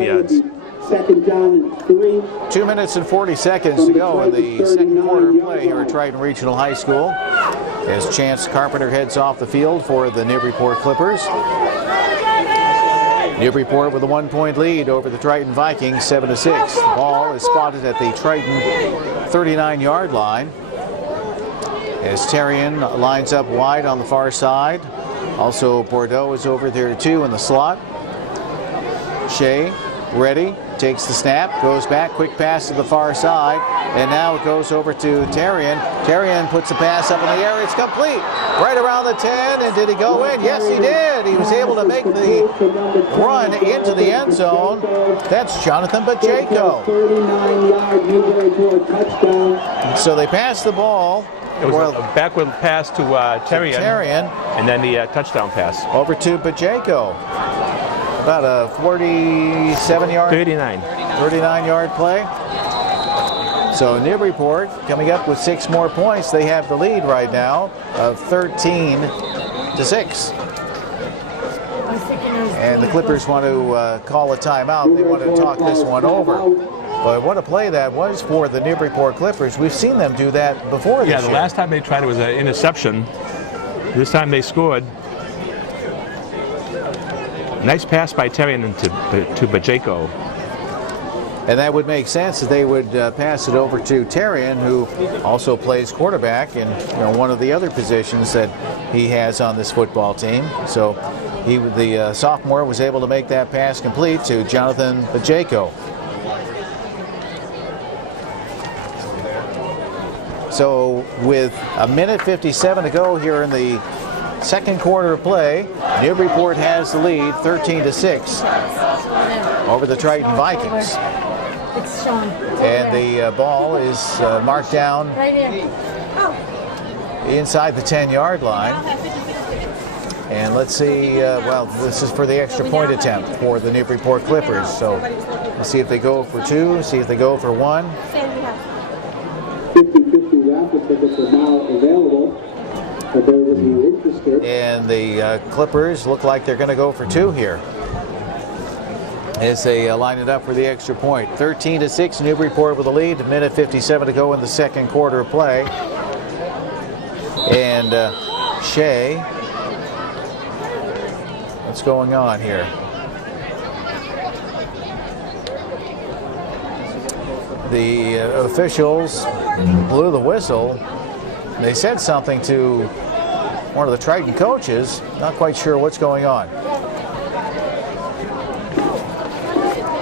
yards. Second down and 3. 2 minutes and 40 seconds to go in the second quarter of play here at Triton Regional High School as Chance Carpenter heads off the field for the Newburyport Clippers. Newburyport with a 1-point lead over the Triton Vikings, 7-6. The ball is spotted at the Triton 39-yard line as Terrian lines up wide on the far side. Also, Bordeaux is over there too in the slot. Shea ready, takes the snap, goes back, quick pass to the far side, and now it goes over to Terrian. Terrian puts the pass up in the air, it's complete, right around the 10, and did he go in? Yes, he did. He was able to make the run into the end zone. That's Jonathan Pacheco. 39-yard Newburyport touchdown. So they passed the ball. It was a backward pass to Terrian, and then the touchdown pass. Over to Pacheco. About a 47-yard, 39-yard play. So Newburyport coming up with 6 more points. They have the lead right now of 13-6. And the Clippers want to call a timeout. They want to talk this one over. But what a play that was for the Newburyport Clippers. We've seen them do that before this year. Yeah, the last time they tried it was an interception. This time they scored. Nice pass by Terrian to Pacheco. And that would make sense that they would pass it over to Terrian, who also plays quarterback in one of the other positions that he has on this football team. So the sophomore was able to make that pass complete to Jonathan Pacheco. So with a minute 57 to go here in the second quarter of play, Newburyport has the lead 13-6 over the Triton Vikings. And the ball is marked down inside the 10-yard line. And let's see, well, this is for the extra point attempt for the Newburyport Clippers. So let's see if they go for 2, see if they go for 1. 50-50 raffle tickets are now available. For those of you interested. And the Clippers look like they're going to go for 2 here as they line it up for the extra point. 13-6, Newburyport with the lead. A minute 57 to go in the second quarter of play. And Shea, what's going on here? The officials blew the whistle. They said something to one of the Triton coaches. Not quite sure what's going on.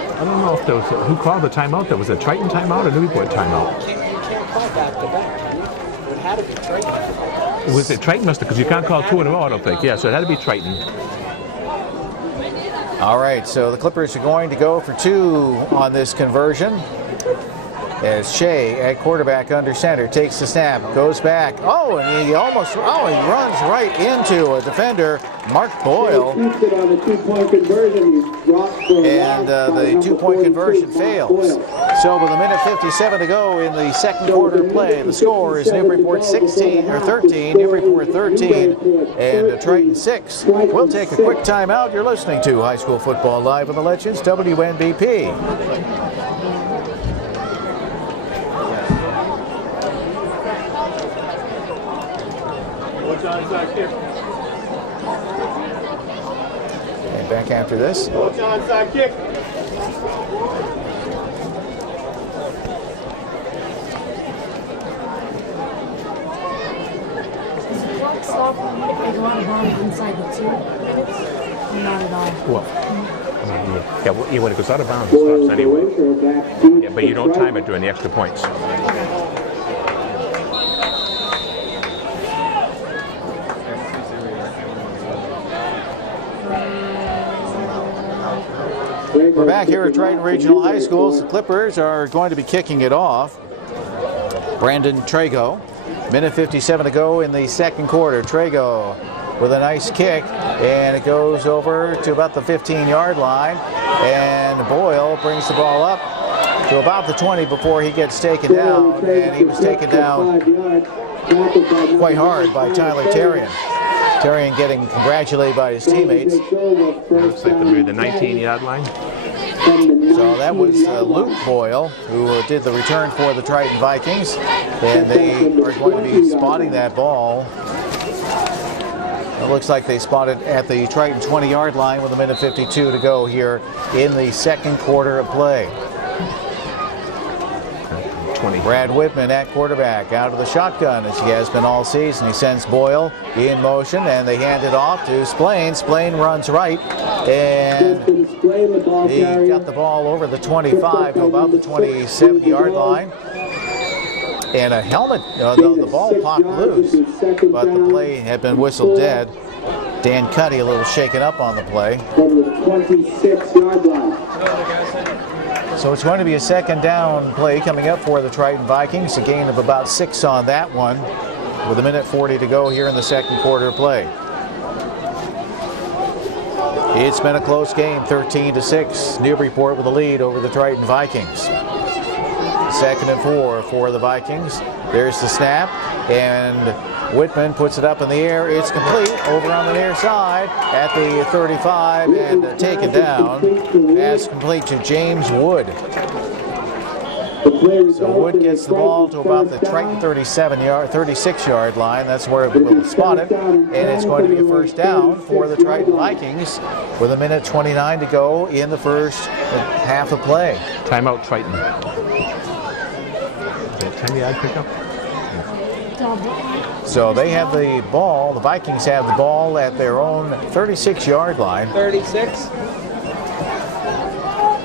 I don't know if there was who called the timeout. There was a Triton timeout or Newburyport timeout. You can't call back to back. It had to be Triton. Was it Triton? Because you can't call 2 in a row, I don't think. Yeah, so it had to be Triton. All right, so the Clippers are going to go for 2 on this conversion. As Shea at quarterback under center takes the snap, goes back. Oh, and he runs right into a defender, Mark Boyle. On the 2-point conversion, And the 2-point conversion fails. So with a minute 57 to go in the second quarter of play, the score is Newburyport 13, Newburyport 13, and Triton 6. We'll take a quick timeout. You're listening to High School Football Live on the Legends, WNBP. And back after this. Onside kick. Stop if they go out of bounds inside the 2 minutes? Not at all. Well, when it goes out of bounds, it stops anyway. Yeah, but you don't time it during the extra points. We're back here at Triton Regional High School. The Clippers are going to be kicking it off. Brandon Trago. Minute 57 to go in the second quarter. Trago with a nice kick, and it goes over to about the 15-yard line, and Boyle brings the ball up to about the 20 before he gets taken down, and he was taken down quite hard by Tyler Terrian. Terrian getting congratulated by his teammates. Looks like they're the 19-yard line. So that was Luke Boyle who did the return for the Triton Vikings, and they are going to be spotting that ball. It looks like they spotted at the Triton 20-yard line with a minute 52 to go here in the second quarter of play. 20. Brad Whitman at quarterback, out of the shotgun as he has been all season. He sends Boyle in motion, and they hand it off to Splain. Splain runs right, and he got the ball over the 25 to about the 27-yard line. And a helmet, the ball popped loose, but the play had been whistled dead. Dan Cuddy a little shaken up on the play. From the 26-yard line. So it's going to be a second down play coming up for the Triton Vikings. A gain of about 6 on that one with a minute 40 to go here in the second quarter of play. It's been a close game, 13-6. Newburyport with a lead over the Triton Vikings. 2nd and 4 for the Vikings. There's the snap, and Whitman puts it up in the air. It's complete over on the near side at the 35 and taken down. Pass complete to James Wood. So Wood gets the ball to about the Triton 36-yard line. That's where we'll spot it. And it's going to be a first down for the Triton Vikings with a minute 29 to go in the first half of play. Timeout, Triton. 10-yard pickup. So they have the ball. The Vikings have the ball at their own 36-yard line. 36.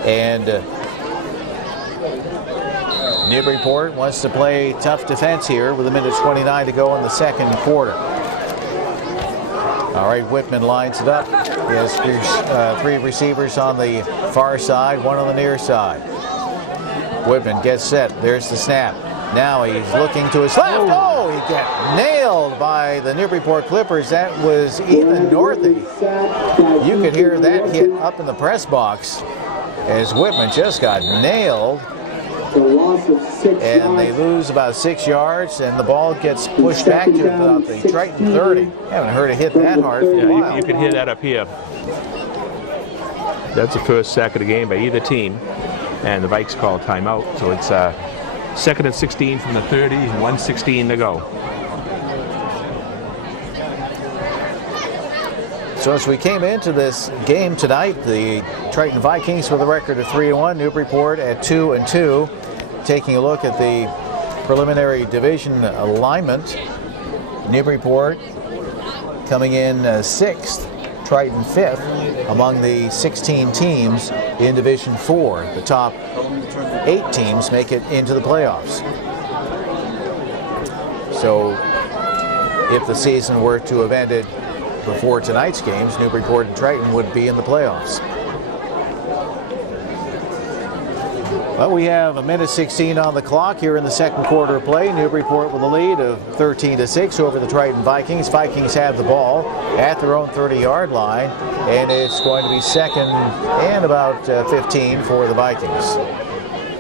And Newburyport wants to play tough defense here with a minute 29 to go in the second quarter. All right, Whitman lines it up. He has 3 receivers on the far side, 1 on the near side. Whitman gets set. There's the snap. Now he's looking to his left. Oh, he got nailed by the Newburyport Clippers. That was Ethan Northey. You could hear that hit up in the press box as Whitman just got nailed. And they lose about 6 yards, and the ball gets pushed back to about the Triton 30. Haven't heard it hit that hard for a while. You can hear that up here. That's the first sack of the game by either team, and the Vikes call timeout. So it's 2nd and 16 from the 30, 1:16 to go. So as we came into this game tonight, the Triton Vikings with a record of 3-1, Newburyport at 2-2. Taking a look at the preliminary division alignment, Newburyport coming in 6th, Triton 5th among the 16 teams in Division 4. The top 8 teams make it into the playoffs. So if the season were to have ended before tonight's games, Newburyport and Triton would be in the playoffs. Well, we have a minute 16 on the clock here in the second quarter of play. Newburyport with a lead of 13-6 over the Triton Vikings. Vikings have the ball at their own 30-yard line, and it's going to be 2nd and about 15 for the Vikings.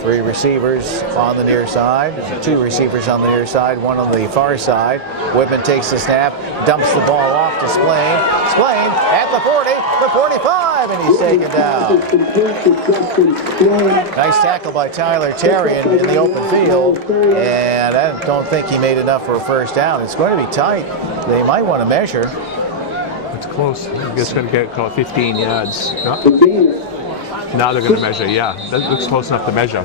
3 receivers on the near side, 2 receivers on the near side, 1 on the far side. Whitman takes the snap, dumps the ball off to Splain. Splain at the 40, the 45, and he's taken down. Nice tackle by Tyler Terrian in the open field, and I don't think he made enough for a first down. It's going to be tight. They might want to measure. It's close. It's going to get called 15 yards. No? Now they're going to measure, yeah. That looks close enough to measure.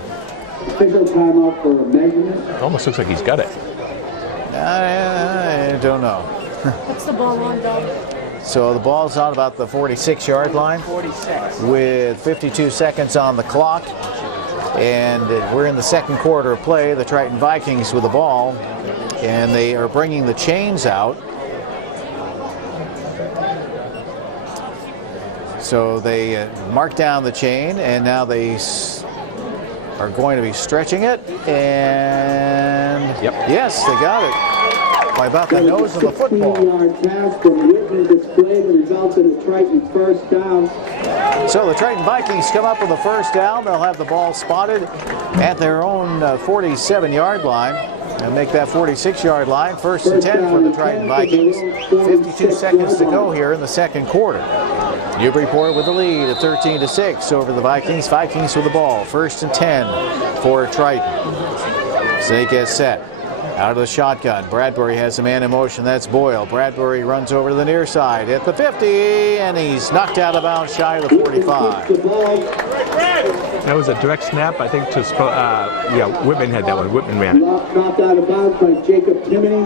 It almost looks like he's got it. I don't know. What's the ball on, Doug? So the ball's on about the 46-yard line 46. with 52 seconds on the clock. And we're in the second quarter of play. The Triton Vikings with the ball, and they are bringing the chains out. So they mark down the chain, and now they are going to be stretching it, and And Yep. yes, they got it. By about the nose of the football. 16-yard pass from Whitman displayed that results in a Triton first down. So the Triton Vikings come up with a first down. They'll have the ball spotted at their own 47-yard line and make that 46-yard line. First and 10 for the Triton Vikings. 52 seconds to go here in the second quarter. Newburyport with the lead at 13-6 over the Vikings. Vikings with the ball. First and 10 for Triton. They get set. Out of the shotgun. Bradbury has a man in motion. That's Boyle. Bradbury runs over to the near side at the 50, and he's knocked out of bounds shy of the 45. That was a direct snap, I think, to Whitman had that one. Whitman ran it. Knocked out of bounds by Jacob Timoney.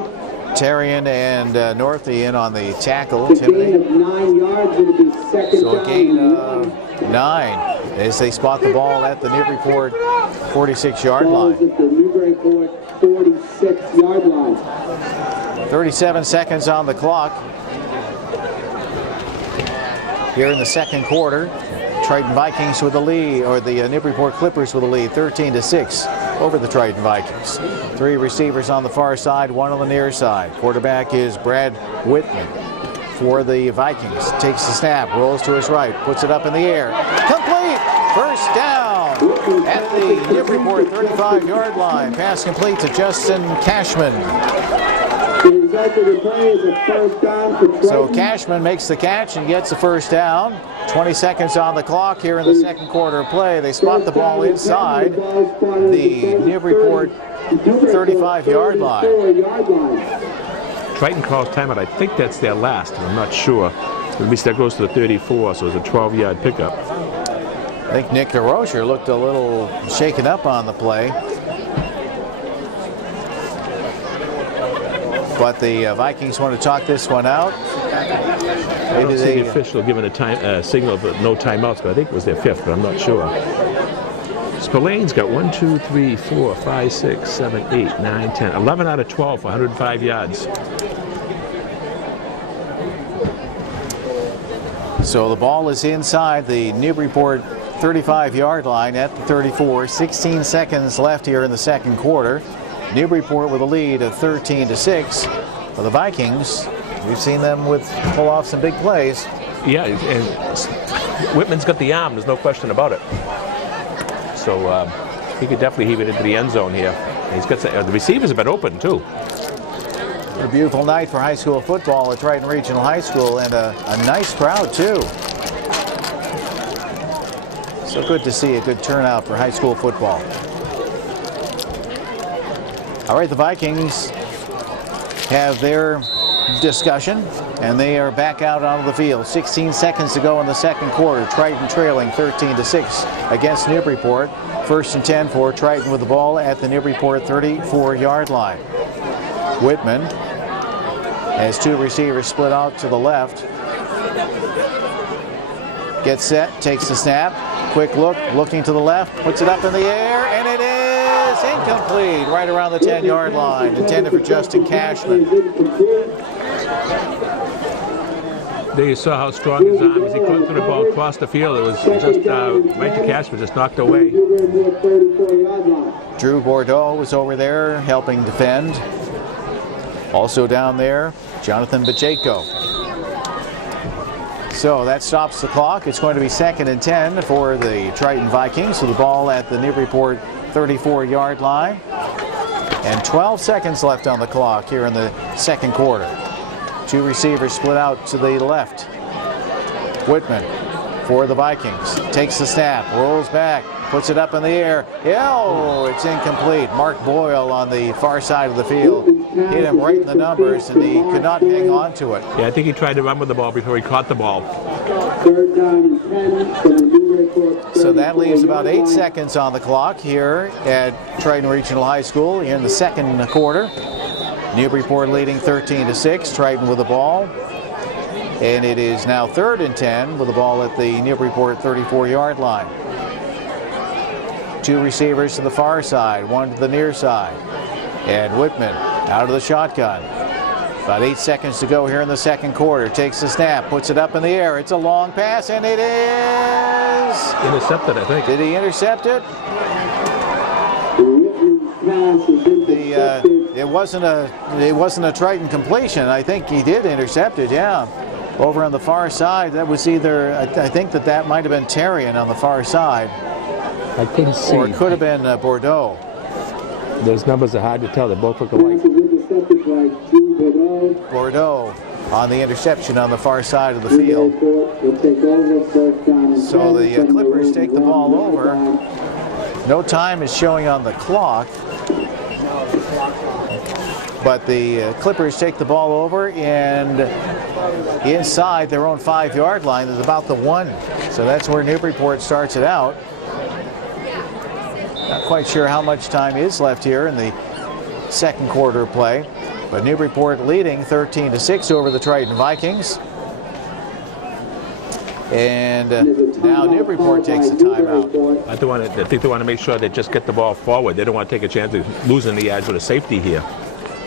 Terrian and Northey in on the tackle. The gain of Timoney. 9 yards. It'll be second So a down. gain of 9 as they spot the ball at the Newburyport 46-yard Balls line. at the Newburyport 46-yard line. 37 seconds on the clock. Here in the second quarter, Triton Vikings with the lead, or the Newburyport Clippers with the lead, 13-6 over the Triton Vikings. 3 receivers on the far side, 1 on the near side. Quarterback is Brad Whitman for the Vikings. Takes the snap, rolls to his right, puts it up in the air. Complete! First down at the Newburyport 35-yard line. Pass complete to Justin Cashman. The result of the play is a first down for Triton. So Cashman makes the catch and gets the first down. 20 seconds on the clock here in the second quarter of play. They spot the ball inside the Newburyport 35-yard line. Triton calls timeout. I think that's their last. I'm not sure. At least that goes to the 34, so it's a 12-yard pickup. I think Nick DeRocher looked a little shaken up on the play. But the Vikings want to talk this one out. I don't see the official giving a signal of no timeouts, but I think it was their 5th, but I'm not sure. Spillane's got 1, 2, 3, 4, 5, 6, 7, 8, 9, 10, 11 out of 12 for 105 yards. So the ball is inside the Newburyport 35-yard line at the 34. 16 seconds left here in the second quarter. Newburyport with a lead of 13-6. For the Vikings, we've seen them pull off some big plays. Yeah, and Whitman's got the arm. There's no question about it. So he could definitely heave it into the end zone here. And he's got the receivers have been open too. A beautiful night for high school football at Triton Regional High School, and a nice crowd too. So good to see a good turnout for high school football. All right, the Vikings have their discussion, and they are back out onto the field. 16 seconds to go in the second quarter. Triton trailing 13-6 against Newburyport. First and 10 for Triton with the ball at the Newburyport 34-yard line. Whitman has 2 receivers split out to the left. Gets set, takes the snap. Quick look, looking to the left, puts it up in the air, and it is incomplete right around the 10-yard line, intended for Justin Cashman. There you saw how strong his arm is. He caught the ball across the field. It was just right to Cashman, just knocked away. Drew Bordeaux was over there helping defend. Also down there, Jonathan Bajeko. So that stops the clock. It's going to be second and 10 for the Triton Vikings. So the ball at the Newburyport 34-yard line. And 12 seconds left on the clock here in the second quarter. 2 receivers split out to the left. Whitman for the Vikings. Takes the snap, rolls back, puts it up in the air. Oh, it's incomplete. Mark Boyle on the far side of the field hit him right in the numbers, and he could not hang on to it. Yeah, I think he tried to run with the ball before he caught the ball. Third down and 10 for the Newburyport. So that leaves about 8 seconds on the clock here at Triton Regional High School in the second quarter. Newburyport leading 13-6. Triton with the ball. And it is now third and 10 with the ball at the Newburyport 34-yard line. 2 receivers to the far side, 1 to the near side. And Whitman out of the shotgun. About 8 seconds to go here in the second quarter. Takes the snap, puts it up in the air. It's a long pass, and it is Intercepted, I think. Did he intercept it? The it wasn't a Triton completion. I think he did intercept it. Yeah, over on the far side. That was either I think that might have been Terrian on the far side. I couldn't see. Or it could have been Bordeaux. Those numbers are hard to tell. They both look alike. Bordeaux on the interception on the far side of the field. So the Clippers take the ball over. No time is showing on the clock. But the Clippers take the ball over, and inside their own 5-yard line is about the 1. So that's where Newburyport starts it out. Not quite sure how much time is left here in the second quarter of play. But Newburyport leading 13-6 over the Triton Vikings. And now Newburyport takes a timeout. I think they want to make sure they just get the ball forward. They don't want to take a chance of losing the edge with a safety here.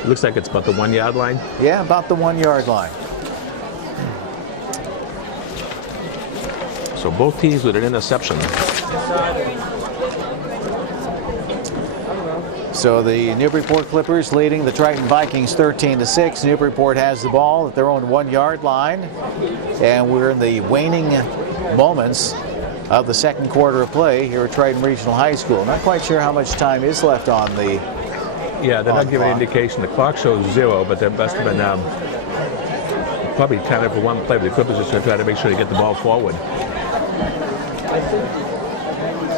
It looks like it's about the 1-yard line. Yeah, about the 1-yard line. So both teams with an interception. So the Newburyport Clippers leading the Triton Vikings 13-6. Newburyport has the ball at their own 1-yard line. And we're in the waning moments of the second quarter of play here at Triton Regional High School. Not quite sure how much time is left on the Yeah, they're not giving an indication. The clock shows 0, but there must have been probably time for one play. But the Clippers are just going to try to make sure they get the ball forward.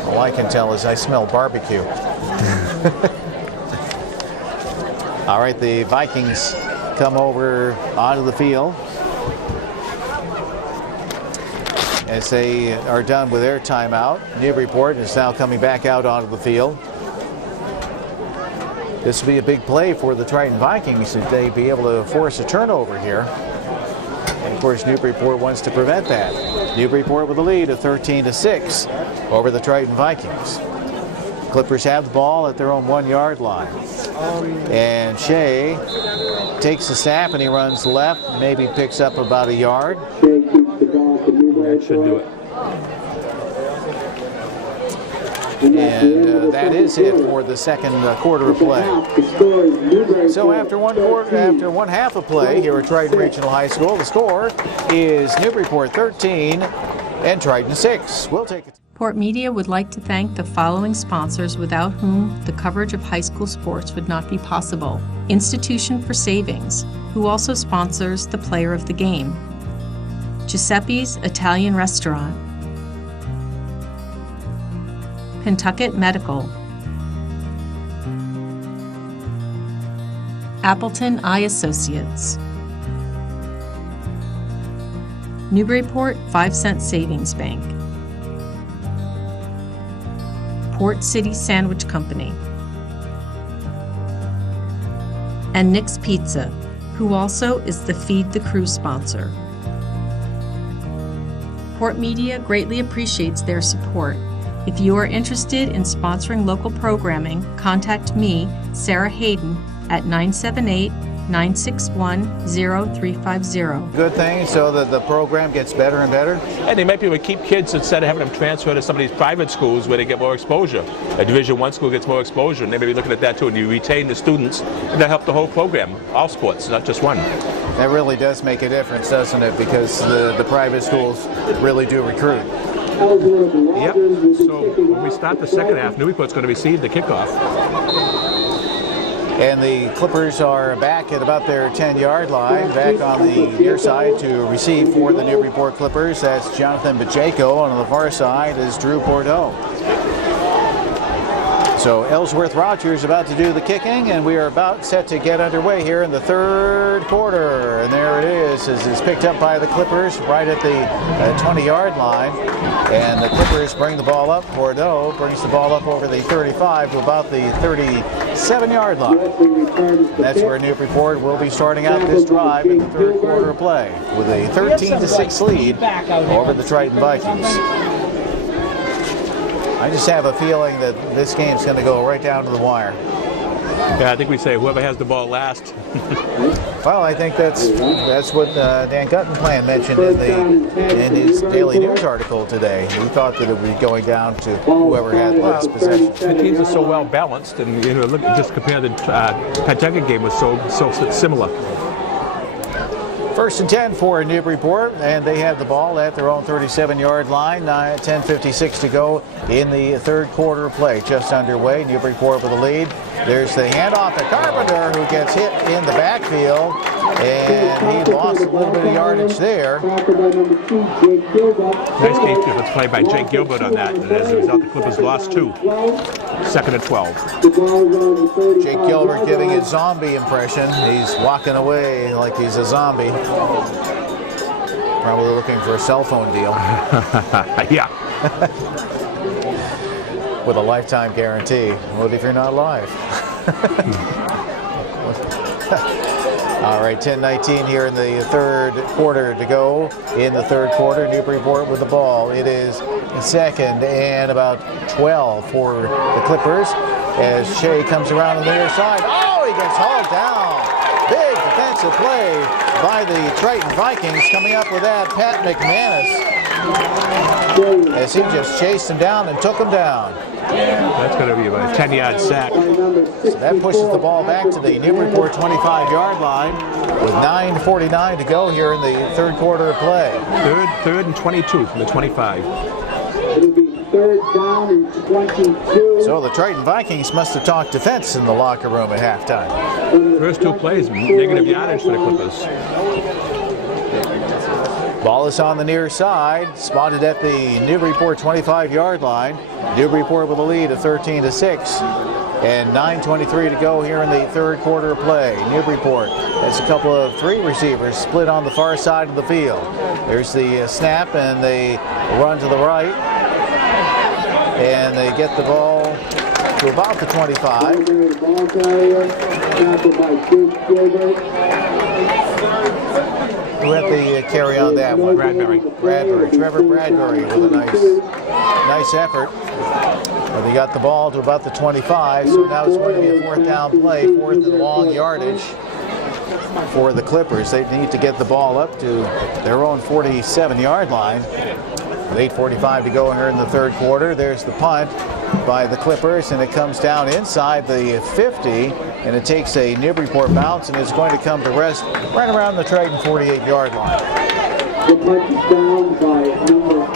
All I can tell is I smell barbecue. All right, the Vikings come over onto the field as they are done with their timeout. Newburyport is now coming back out onto the field. This will be a big play for the Triton Vikings if they be able to force a turnover here. And of course, Newburyport wants to prevent that. Newburyport with a lead of 13-6 over the Triton Vikings. Clippers have the ball at their own 1-yard line. And Shea takes the snap and he runs left, maybe picks up about a yard. That should do it. And that is it for the second quarter of play. So after one half of play here at Triton Regional High School, the score is Newburyport 13 and Triton 6. We'll take it. Port Media would like to thank the following sponsors without whom the coverage of high school sports would not be possible. Institution for Savings, who also sponsors the player of the game. Giuseppe's Italian Restaurant. Pentucket Medical. Appleton Eye Associates. Newburyport 5-cent Savings Bank. Port City Sandwich Company. And Nick's Pizza, who also is the Feed the Crew sponsor. Port Media greatly appreciates their support. If you are interested in sponsoring local programming, contact me, Sarah Hayden, at 978-961-0350. Good thing so that the program gets better and better. And they might be able to keep kids instead of having them transfer to some of these private schools where they get more exposure. A Division I school gets more exposure, and they may be looking at that too, and you retain the students, and that help the whole program, all sports, not just one. That really does make a difference, doesn't it? Because the private schools really do recruit. Yep. So when we start the second half, Newburyport's going to receive the kickoff. And the Clippers are back at about their 10-yard line, back on the near side to receive for the Newburyport Clippers. That's Jonathan Pacheco, and on the far side is Drew Bordeaux. So Ellsworth Rogers about to do the kicking, and we are about set to get underway here in the third quarter. And there it is, as it's picked up by the Clippers right at the 20-yard line. And the Clippers bring the ball up. Bordeaux brings the ball up over the 35 to about the 37-yard line. That's where Newburyport will be starting out this drive in the third quarter of play with a 13-6 lead over the Triton Vikings. I just have a feeling that this game's going to go right down to the wire. Yeah, I think we say whoever has the ball last. Well, I think that's what Dan Guttenplan mentioned in his Daily News article today. He thought that it would be going down to whoever had last possession. The teams are so well balanced, and look, just compare the Pawtucket game was so similar. 1st and 10 for Newburyport, and they have the ball at their own 37-yard line. 10:56 to go in the third quarter of play. Just underway. Newburyport with the lead. There's the handoff to Carpenter, who gets hit in the backfield, and he lost a little bit of yardage there. Nice game play by Jake Gilbert on that, and as a result, the Clippers lost 2. 2nd and 12. Jake Gilbert giving his zombie impression. He's walking away like he's a zombie. Probably looking for a cell phone deal. Yeah. With a lifetime guarantee. What if you're not live? All right, 10:19 here in the third quarter to go. In the third quarter, Newburyport with the ball. It is second and about 12 for the Clippers as Shea comes around on the near side. Oh, he gets hauled down. Big defensive play by the Triton Vikings. Coming up with that, Pat McManus, as he just chased him down and took him down. That's going to be about a 10-yard sack. So that pushes the ball back to the Newburyport 25-yard line with 9:49 to go here in the third quarter of play. Third and 22 from the 25. It'll be 3rd down and 22. So the Triton Vikings must have talked defense in the locker room at halftime. First 2 plays, negative yardage for the Clippers. Ball is on the near side, spotted at the Newburyport 25-yard line. Newburyport with a lead of 13-6, and 9:23 to go here in the third quarter of play. Newburyport has a couple of 3 receivers split on the far side of the field. There's the snap, and they run to the right, and they get the ball to about the 25. Ball carrier, tackled by Jake Gilbert. Who had the carry on that one? Bradbury. Trevor Bradbury with a nice effort. But they got the ball to about the 25, so now it's going to be a 4th down play, 4th and long yardage for the Clippers. They need to get the ball up to their own 47-yard line. With 8:45 to go here in the third quarter, there's the punt by the Clippers, and it comes down inside the 50, and it takes a Newburyport bounce, and it's going to come to rest right around the Triton 48-yard line.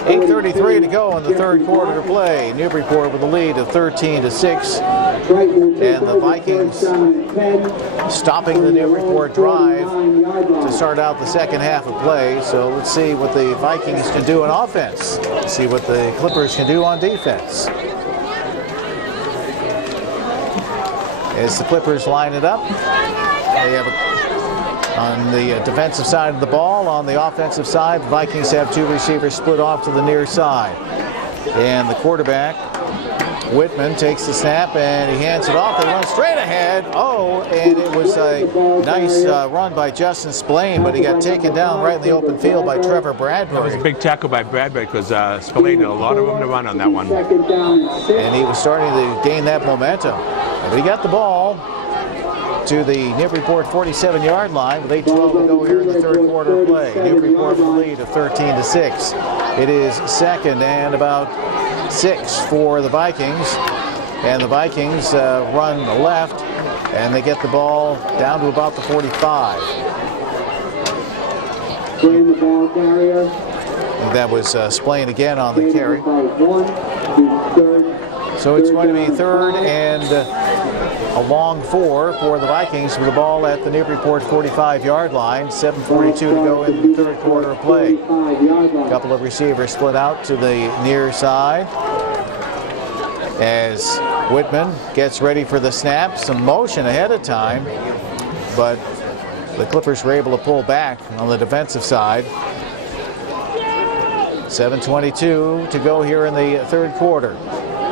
8:33 to go in the third quarter to play. Newburyport with a lead of 13-6, and the Vikings stopping the Newburyport drive to start out the second half of play. So let's see what the Vikings can do on offense. Let's see what the Clippers can do on defense. As the Clippers line it up, they have on the defensive side of the ball. On the offensive side, the Vikings have 2 receivers split off to the near side. And the quarterback, Whitman, takes the snap and he hands it off. They run straight ahead. Oh, and it was a nice run by Justin Spillane, but he got taken down right in the open field by Trevor Bradbury. That was a big tackle by Bradbury because Spillane had a lot of room to run on that one. And he was starting to gain that momentum. But he got the ball to the Newburyport 47-yard line with 8:12 to go here in the third quarter of play. Newburyport with a lead of 13-6. It is second and about 6 for the Vikings. And the Vikings run left, and they get the ball down to about the 45. The ball carrier. And that was Spillane again on the carry. So it's going to be third and a long 4 for the Vikings with the ball at the Newburyport 45-yard line. 7:42 to go in the third quarter of play. A couple of receivers split out to the near side as Whitman gets ready for the snap. Some motion ahead of time, but the Clippers were able to pull back on the defensive side. 7:22 to go here in the third quarter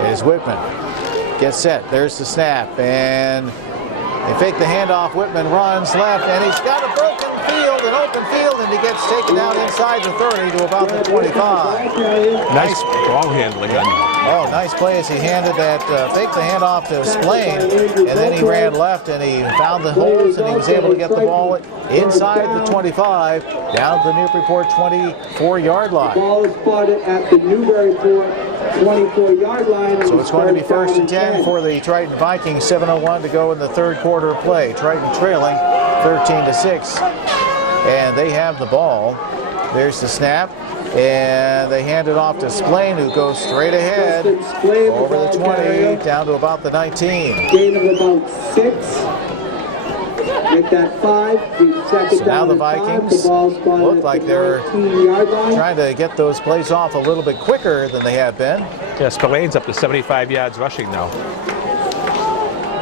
as Whitman gets set. There's the snap, and they fake the handoff. Whitman runs left, and he's got a broken field, and open field, and he gets taken down inside the 30 to about the 25. Nice ball handling. Oh, nice play as he handed that, faked the handoff to Splain, and then he ran left and he found the holes and he was able to get the ball inside the 25, down to the Newburyport 24-yard line. The ball is spotted at the Newburyport 24-yard line. So it's going to be first and 10 for the Triton Vikings. 7:01 to go in the third quarter of play. Triton trailing 13-6, and they have the ball. There's the snap. And they hand it off to Splain, who goes straight ahead over the 20 down to about the 19. Gain of about 6. Make that 5. So now the Vikings look like they're trying to get those plays off a little bit quicker than they have been. Yeah, Spillane's up to 75 yards rushing now.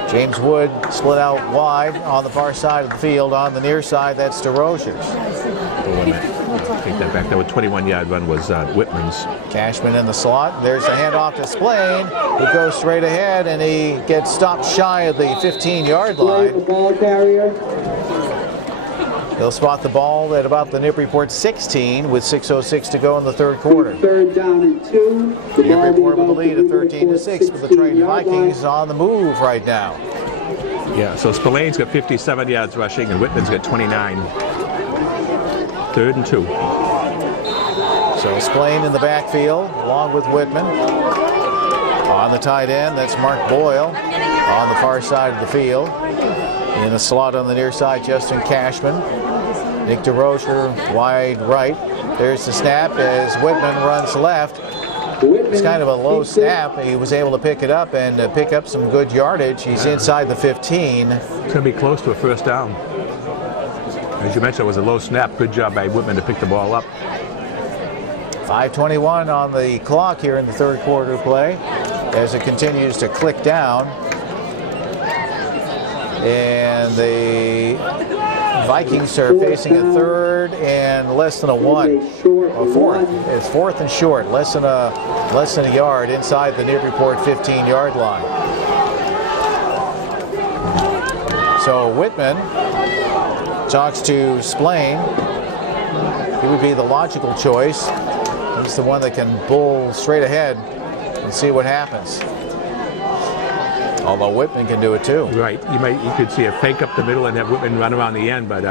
James Wood split out wide on the far side of the field. On the near side, that's DeRozier's. Take that back. That 21-yard run was Whitman's. Cashman in the slot. There's a handoff to Splain, who goes straight ahead, and he gets stopped shy of the 15-yard line. The ball carrier. They'll spot the ball at about the Newburyport 16 with 6:06 to go in the third quarter. Third down and 2. Newburyport with the lead at 13-6, but the Triton Vikings on the move right now. Yeah, so Spillane's got 57 yards rushing and Whitman's got 29. Third and 2. So Splain in the backfield along with Whitman. On the tight end, that's Mark Boyle on the far side of the field. In the slot on the near side, Justin Cashman. Nick DeRozier wide right. There's the snap as Whitman runs left. It's kind of a low snap. He was able to pick it up and pick up some good yardage. He's inside the 15. Could be close to a first down. As you mentioned, it was a low snap. Good job by Whitman to pick the ball up. 5:21 on the clock here in the third quarter play as it continues to click down. And the Vikings are facing a third and less than a 1. Or fourth. It's fourth and short, less than a yard inside the Newburyport 15-yard line. So Whitman talks to Splain. He would be the logical choice. He's the one that can bull straight ahead and see what happens. Although Whitman can do it too. Right. You could see a fake up the middle and have Whitman run around the end, but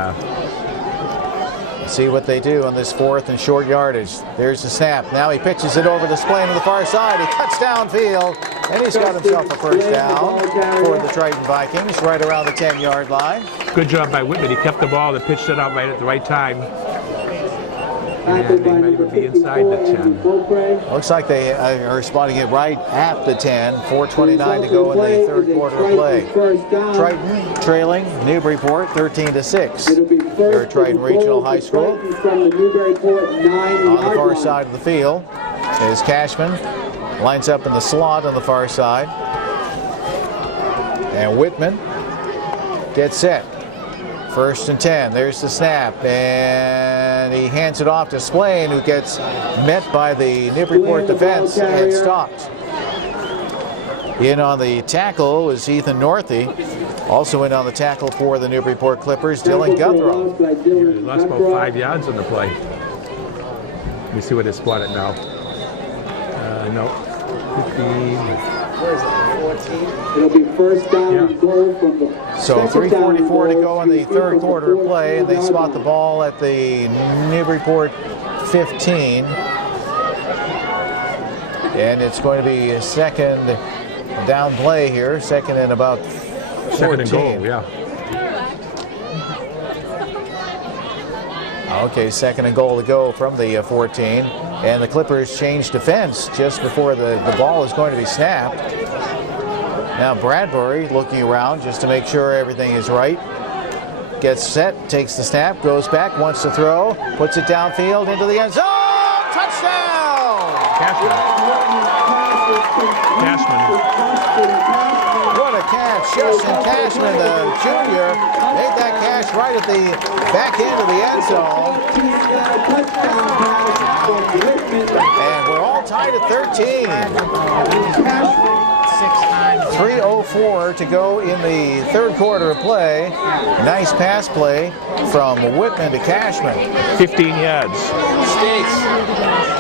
see what they do on this fourth and short yardage. There's the snap. Now he pitches it over to Splain on the far side. He cuts downfield, and he's got himself a first down for the Triton Vikings right around the 10-yard line. Good job by Whitman. He kept the ball and pitched it out right at the right time. And they might even be inside the 10. Looks like they are spotting it right at the 10. 4:29 to go in the third quarter of play. Triton trailing Newburyport 13-6. Here at Triton Regional High School. On the far side of the field is Cashman. Lines up in the slot on the far side. And Whitman gets set. First and 10. There's the snap. And he hands it off to Splain, who gets met by the Newburyport defense and stopped. In on the tackle was Ethan Northey. Also in on the tackle for the Newburyport Clippers, Dylan Guthrow. He lost about 5 yards on the play. Let me see what it's spotted now. No. 15. Where is it? 14? It'll be first down and goal from the So 3:44 to go in the third quarter of play, and they spot the ball at the Newburyport 15. And it's going to be a second down play here, second and about 14. Second and goal, yeah. Okay, second and goal to go from the 14. And the Clippers change defense just before the ball is going to be snapped. Now Bradbury looking around just to make sure everything is right. Gets set, takes the snap, goes back, wants to throw, puts it downfield into the end zone. Touchdown! Cashman. What a catch. Justin Cashman, the junior, made that catch right at the back end of the end zone. And we're all tied at 13. 3:04 3:04 to go in the third quarter of play. Nice pass play from Whitman to Cashman. 15 yards. States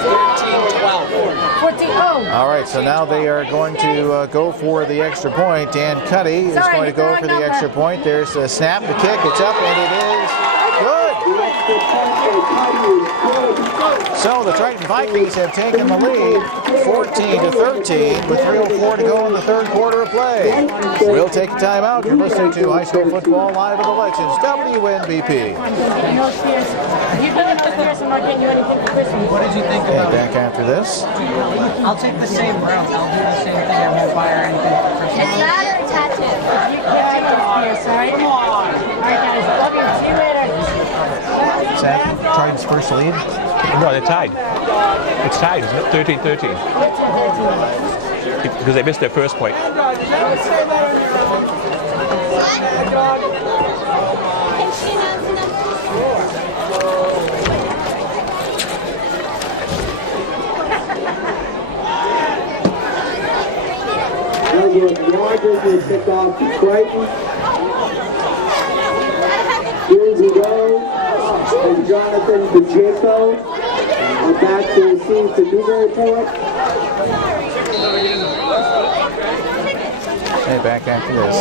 13-12. 14. Oh. All right, so now they are going to go for the extra point. Dan Cuddy is going to go for the extra point. There's the snap, the kick, it's up, and it is good. So the Triton Vikings have taken the lead 14-13 with 3:04 to go in the third quarter of play. We'll take a timeout. You're listening to High School Football Live with the Legends, WNBP. No Spears. You're doing no Spears. I'm not getting you anything for Christmas. What did you think And about it? back after this. I'll take the same route. I'll do the same thing. I won't buy her anything for Christmas. It's that or a tattoo. You're doing no Spears, all right? Come on. All right, guys. Love you. See you later. Is that Triton's first lead? No, they're tied. It's tied, isn't it? 13-13. Because they missed their first point. Rogers will pick off to Triton. Here we go. And Jonathan Pacheco are back to receive the Newburyport. Hey, back after this.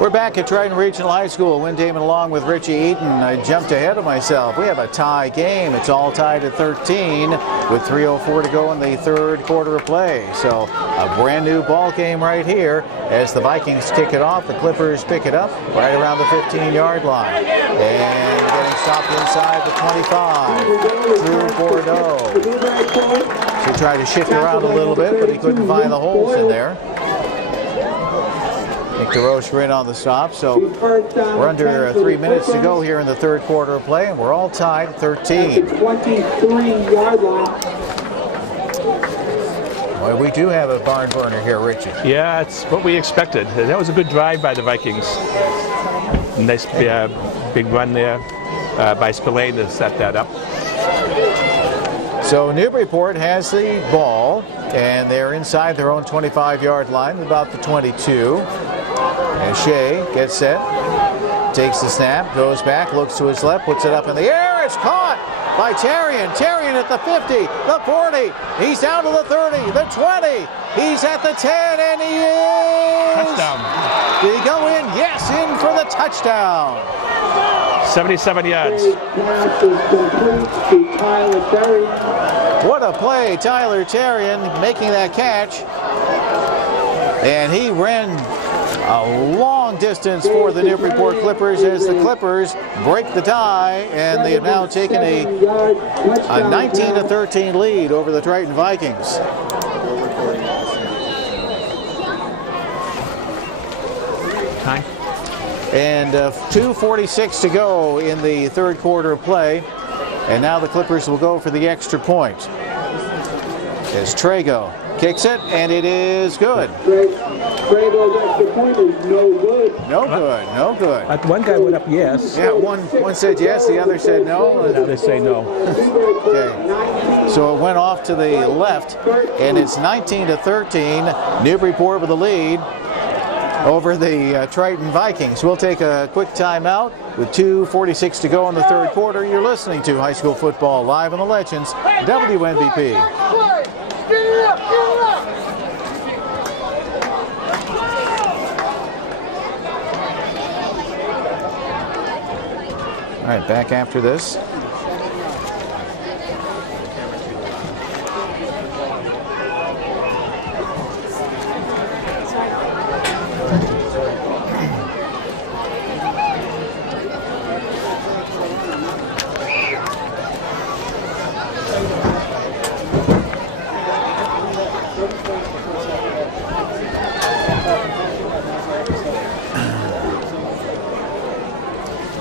We're back at Triton Regional High School. Win Damon along with Richie Eaton. I jumped ahead of myself. We have a tie game. It's all tied at 13 with 3:04 to go in the third quarter of play. So a brand new ball game right here as the Vikings kick it off. The Clippers pick it up right around the 15-yard line. And getting stopped inside the 25. Drew Bordeaux. He tried to shift around a little bit, but he couldn't find the holes in there. Nick DeRoche in on the stop, so we're under 3 minutes to go here in the third quarter of play, and we're all tied at 13. 23-yard line. Well, we do have a barn burner here, Richie. Yeah, it's what we expected. That was a good drive by the Vikings. Nice big run there by Spillane to set that up. So Newburyport has the ball, and they're inside their own 25-yard line, about the 22. And Shea gets set, takes the snap, goes back, looks to his left, puts it up in the air. It's caught by Terrian. Terrian at the 50, the 40. He's down to the 30, the 20. He's at the 10, and he is... Touchdown. Did he go in? Yes, in for the touchdown. 77 yards. Pass is complete to Tyler Terry. What a play, Tyler Terrian making that catch. And he ran a long distance for the Newburyport Clippers as the Clippers break the tie, and they have now taken a 19-13 lead over the Triton Vikings. Time. And 2:46 to go in the third quarter of play. And now the Clippers will go for the extra point. As Trago kicks it, and it is good. Trago's extra point is no good. No good, no good. One guy went up yes. Yeah, one said yes, the other said no. Now they say no. Okay, so it went off to the left, and it's 19-13. Newburyport with the lead over the Triton Vikings. We'll take a quick timeout with 2:46 to go in the third quarter. You're listening to High School Football Live on the Legends, WNBP. All right, back after this.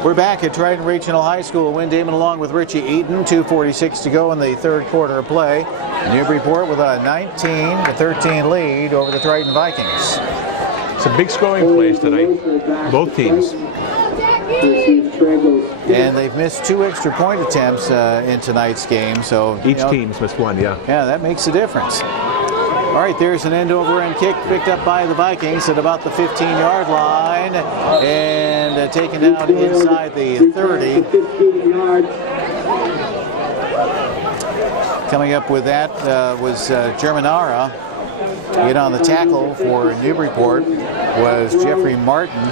We're back at Triton Regional High School. Win Damon along with Richie Eaton. 2:46 to go in the third quarter of play. Newburyport with a 19-13 lead over the Triton Vikings. It's a big scoring place tonight. Both teams. And they've missed 2 extra point attempts in tonight's game. So Each team's missed 1, yeah. Yeah, that makes a difference. All right, there's an end-over-end kick picked up by the Vikings at about the 15-yard line and taken down inside the 30. Coming up with that was Germanara. In on the tackle for Newburyport was Jeffrey Martin.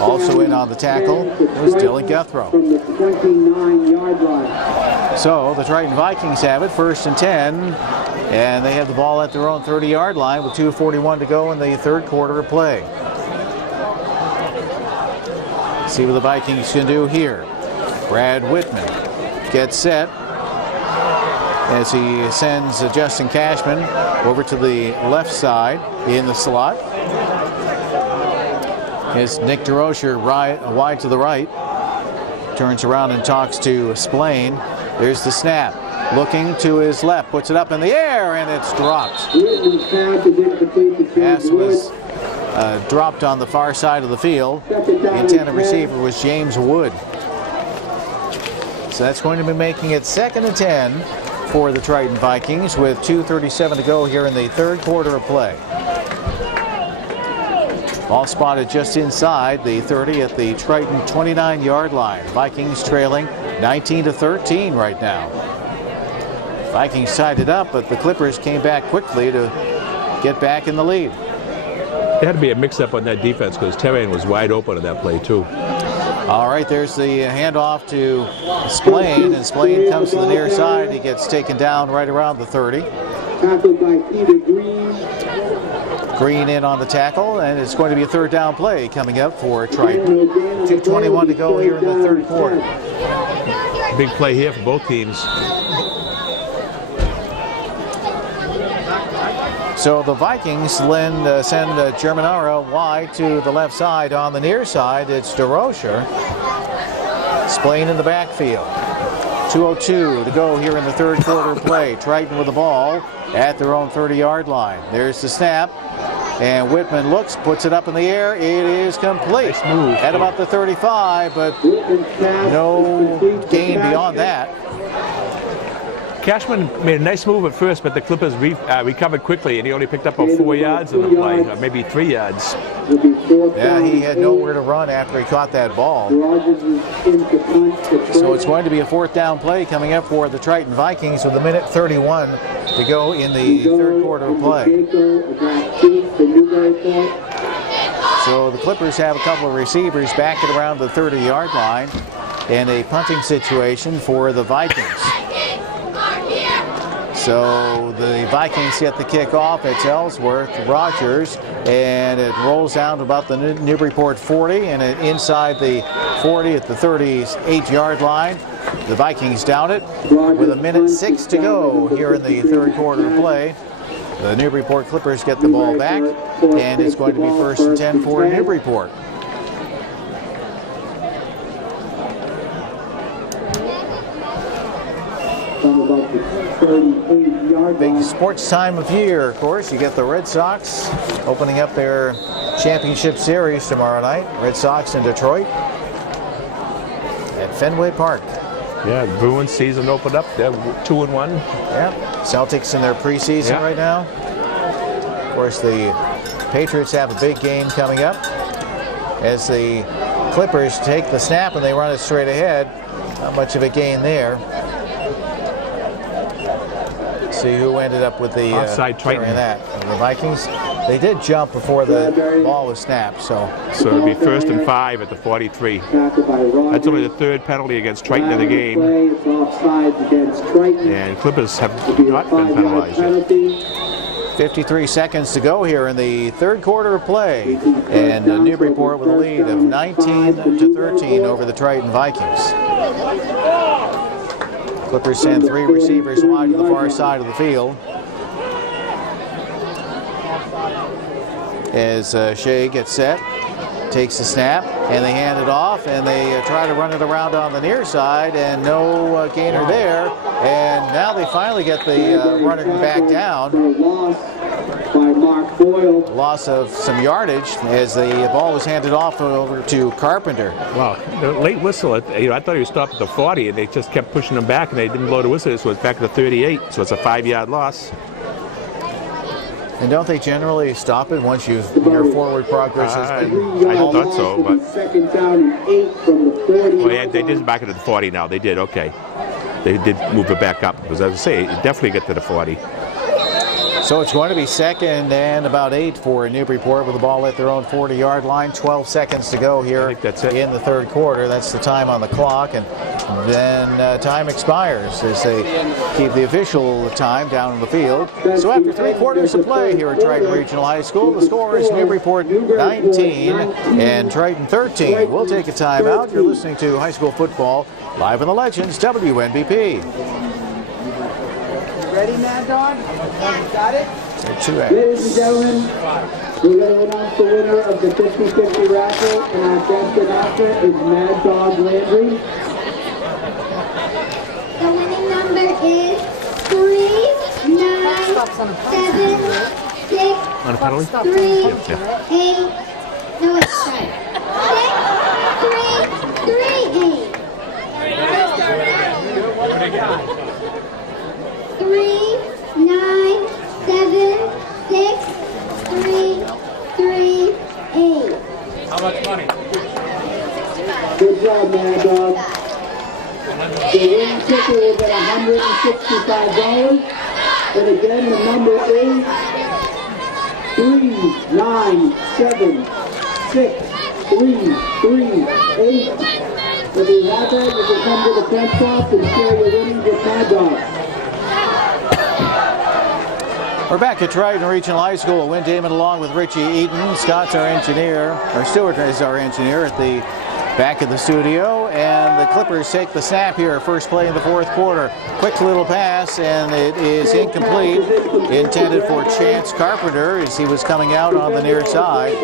Also in on the tackle was Dylan Guthrow. From the 29-yard line. So the Triton Vikings have it, 1st and 10, and they have the ball at their own 30-yard line with 2:41 to go in the third quarter of play. See what the Vikings can do here. Brad Whitman gets set as he sends Justin Cashman over to the left side in the slot. It's Nick DeRocher wide to the right. Turns around and talks to Splain. There's the snap. Looking to his left. Puts it up in the air and it's dropped. Pass was dropped on the far side of the field. The intended receiver was James Wood. So that's going to be making it 2nd and 10 for the Triton Vikings with 2:37 to go here in the third quarter of play. Ball spotted just inside the 30 at the Triton 29-yard line. Vikings trailing 19-13 right now. Vikings tied it up, but the Clippers came back quickly to get back in the lead. There had to be a mix-up on that defense because Terrian was wide open on that play too. All right, there's the handoff to Splain, and Splain comes to the near side. He gets taken down right around the 30. Tackled by Peter Green. Green in on the tackle, and it's going to be a 3rd down play coming up for Triton. 2:21 to go here in the third quarter. Big play here for both teams. So the Vikings send Germanara wide to the left side. On the near side, it's DeRocher. Splain in the backfield. 2:02 to go here in the third quarter play. Triton with the ball at their own 30-yard line. There's the snap. And Whitman looks, puts it up in the air. It is complete. Nice move. At about the 35, but no gain beyond that. Cashman made a nice move at first, but the Clippers recovered quickly, and he only picked up about 4 yards in the play, or maybe 3 yards. Yeah, he had nowhere to run after he caught that ball. So it's going to be a 4th down play coming up for the Triton Vikings with 1:31 to go in the third quarter of play. So the Clippers have a couple of receivers back at around the 30-yard line and a punting situation for the Vikings. So the Vikings get the kickoff. It's Ellsworth, Rogers, and it rolls down to about the Newburyport 40 and inside the 40 at the 38-yard line. The Vikings down it with 1:06 to go here in the third quarter of play. The Newburyport Clippers get the ball back, and it's going to be 1st and 10 for Newburyport. Big sports time of year, of course. You get the Red Sox opening up their championship series tomorrow night. Red Sox in Detroit at Fenway Park. Yeah, the Bruins season opened up. They're 2-1. Yeah, Celtics in their preseason right now. Of course, the Patriots have a big game coming up as the Clippers take the snap and they run it straight ahead. Not much of a gain there. See who ended up with the offside Triton. That. The Vikings, they did jump before the ball was snapped. So it'll be 1st and 5 at the 43. That's only the 3rd penalty against Triton in the game. And Clippers have not been penalized yet. 53 seconds to go here in the third quarter of play. And Newburyport with a lead of 19-13 over the Triton Vikings. Clippers send 3 receivers wide to the far side of the field. As Shea gets set. takes the snap, and they hand it off, and they try to run it around on the near side, and no gainer there. And now they finally get the runner back down. By Mark Boyle. Loss of some yardage as the ball was handed off over to Carpenter. Wow, the late whistle, I thought he was stopped at the 40, and they just kept pushing him back, and they didn't blow the whistle, so it's back at the 38, so it's a 5-yard loss. And don't they generally stop it once your forward progress has been? I thought so, but... Second down and 8 from the 40. Oh, yeah, they did back it to the 40 now. They did, okay. They did move it back up, because as I say, it definitely get to the 40. So it's going to be 2nd and about 8 for Newburyport with the ball at their own 40-yard line. 12 seconds to go here think that's it. in the third quarter. That's the time on the clock, and then time expires as they keep the official time down in the field. So after 3 quarters of play here at Triton Regional High School, the score is Newburyport 19 and Triton 13. We'll take a timeout. You're listening to high school football live on the Legends WNBP. Ready, Mad Dog? Got it? Ladies and gentlemen, we're going to announce the winner of the 50-50 raffle, and our best announcer is Mad Dog Landry. The winning number is 3976 On a penalty? 38. No, it's right. 6338. 3976 How much money? Good job, Mad Dog. The winning ticket will get $165. And again, the number is 3976 If you have it, you can come to the press box and share your winnings with Mad Dog. We're back at Triton Regional High School. Wynn Damon along with Richie Eaton. Scott's our engineer, or Stewart is our engineer at the back of the studio. And the Clippers take the snap here, first play in the fourth quarter. Quick little pass, and it is incomplete. Intended for Chance Carpenter as he was coming out on the near side.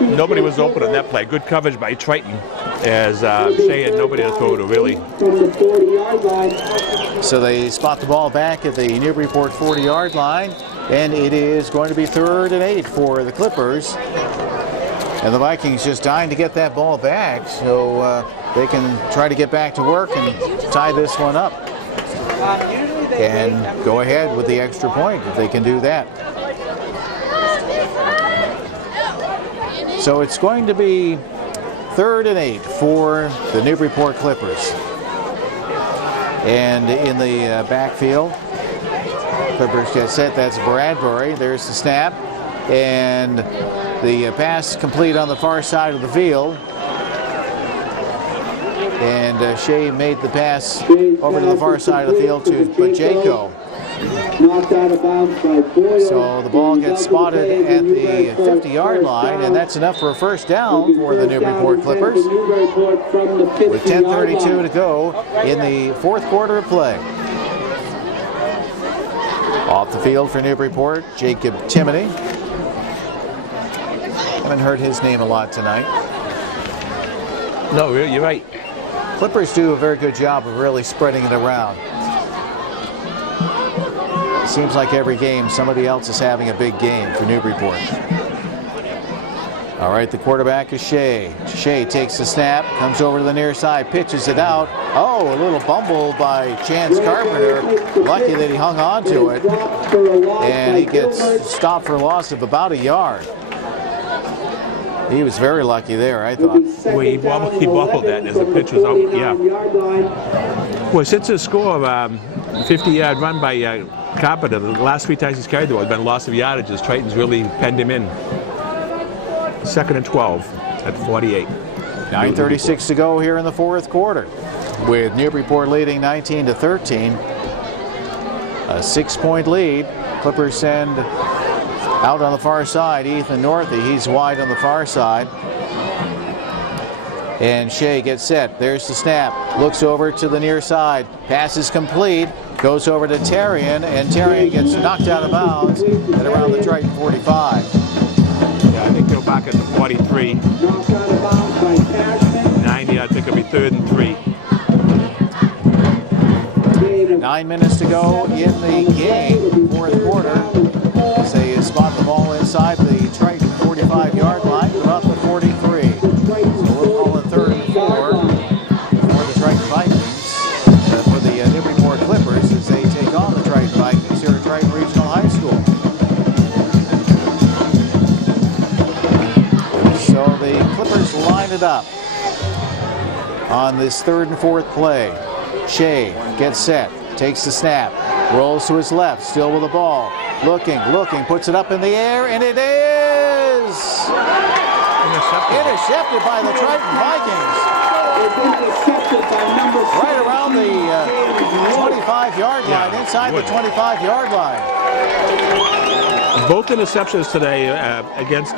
Nobody was open on that play. Good coverage by Triton, as Shea had nobody to throw to, really. From the 40-yard line. So they spot the ball back at the Newburyport 40-yard line. And it is going to be 3rd and 8 for the Clippers. And the Vikings just dying to get that ball back so they can try to get back to work and tie this one up. And go ahead with the extra point if they can do that. So it's going to be 3rd and 8 for the Newburyport Clippers. And in the backfield, Clippers get set. That's Bradbury. There's the snap. And the pass complete on the far side of the field. And Shea made the pass over to the far side of the field to Bajeko. Knocked out of bounds by Boyle. So the ball gets spotted at the 50-yard line, and that's enough for a first down for the Newburyport Clippers. With 10:32 to go in the fourth quarter of play. Off the field for Newburyport, Jacob Timoney. Haven't heard his name a lot tonight. No, you're right. Clippers do a very good job of really spreading it around. It seems like every game somebody else is having a big game for Newburyport. All right, the quarterback is Shea. Shea takes the snap, comes over to the near side, pitches it out. Oh, a little fumble by Chance Carpenter. Lucky that he hung on to it. And he gets stopped for a loss of about a yard. He was very lucky there, I thought. Well, he wobbled that as the pitch was out. Yeah. Well, since the score of 50-yard run by Carpenter, the last 3 times he's carried the ball, it's been loss of yardage as Triton's really penned him in. 2nd and 12 at 48. 9:36 to go here in the fourth quarter, with Newburyport leading 19-13. A 6-point lead. Clippers send out on the far side Ethan Northey. He's wide on the far side. And Shea gets set. There's the snap. Looks over to the near side. Pass is complete. Goes over to Terrian, and Terrian gets knocked out of bounds at around the Triton 45. Yeah, I think they're back at the 43. It'll be 3rd and 3. 9 minutes to go in the game, fourth quarter. As they spot the ball inside the Triton 45-yard line, about the 43. So we'll call it 3rd and 4 for the Triton Vikings, for the Newburyport Clippers as they take on the Triton Vikings here at Triton Regional High School. So the Clippers line it up on this 3rd and 4th play. Shea gets set, takes the snap, rolls to his left, still with the ball. Looking, puts it up in the air, and it is intercepted by the Triton Vikings. Right around the 25-yard line, inside the 25-yard line. Both interceptions today against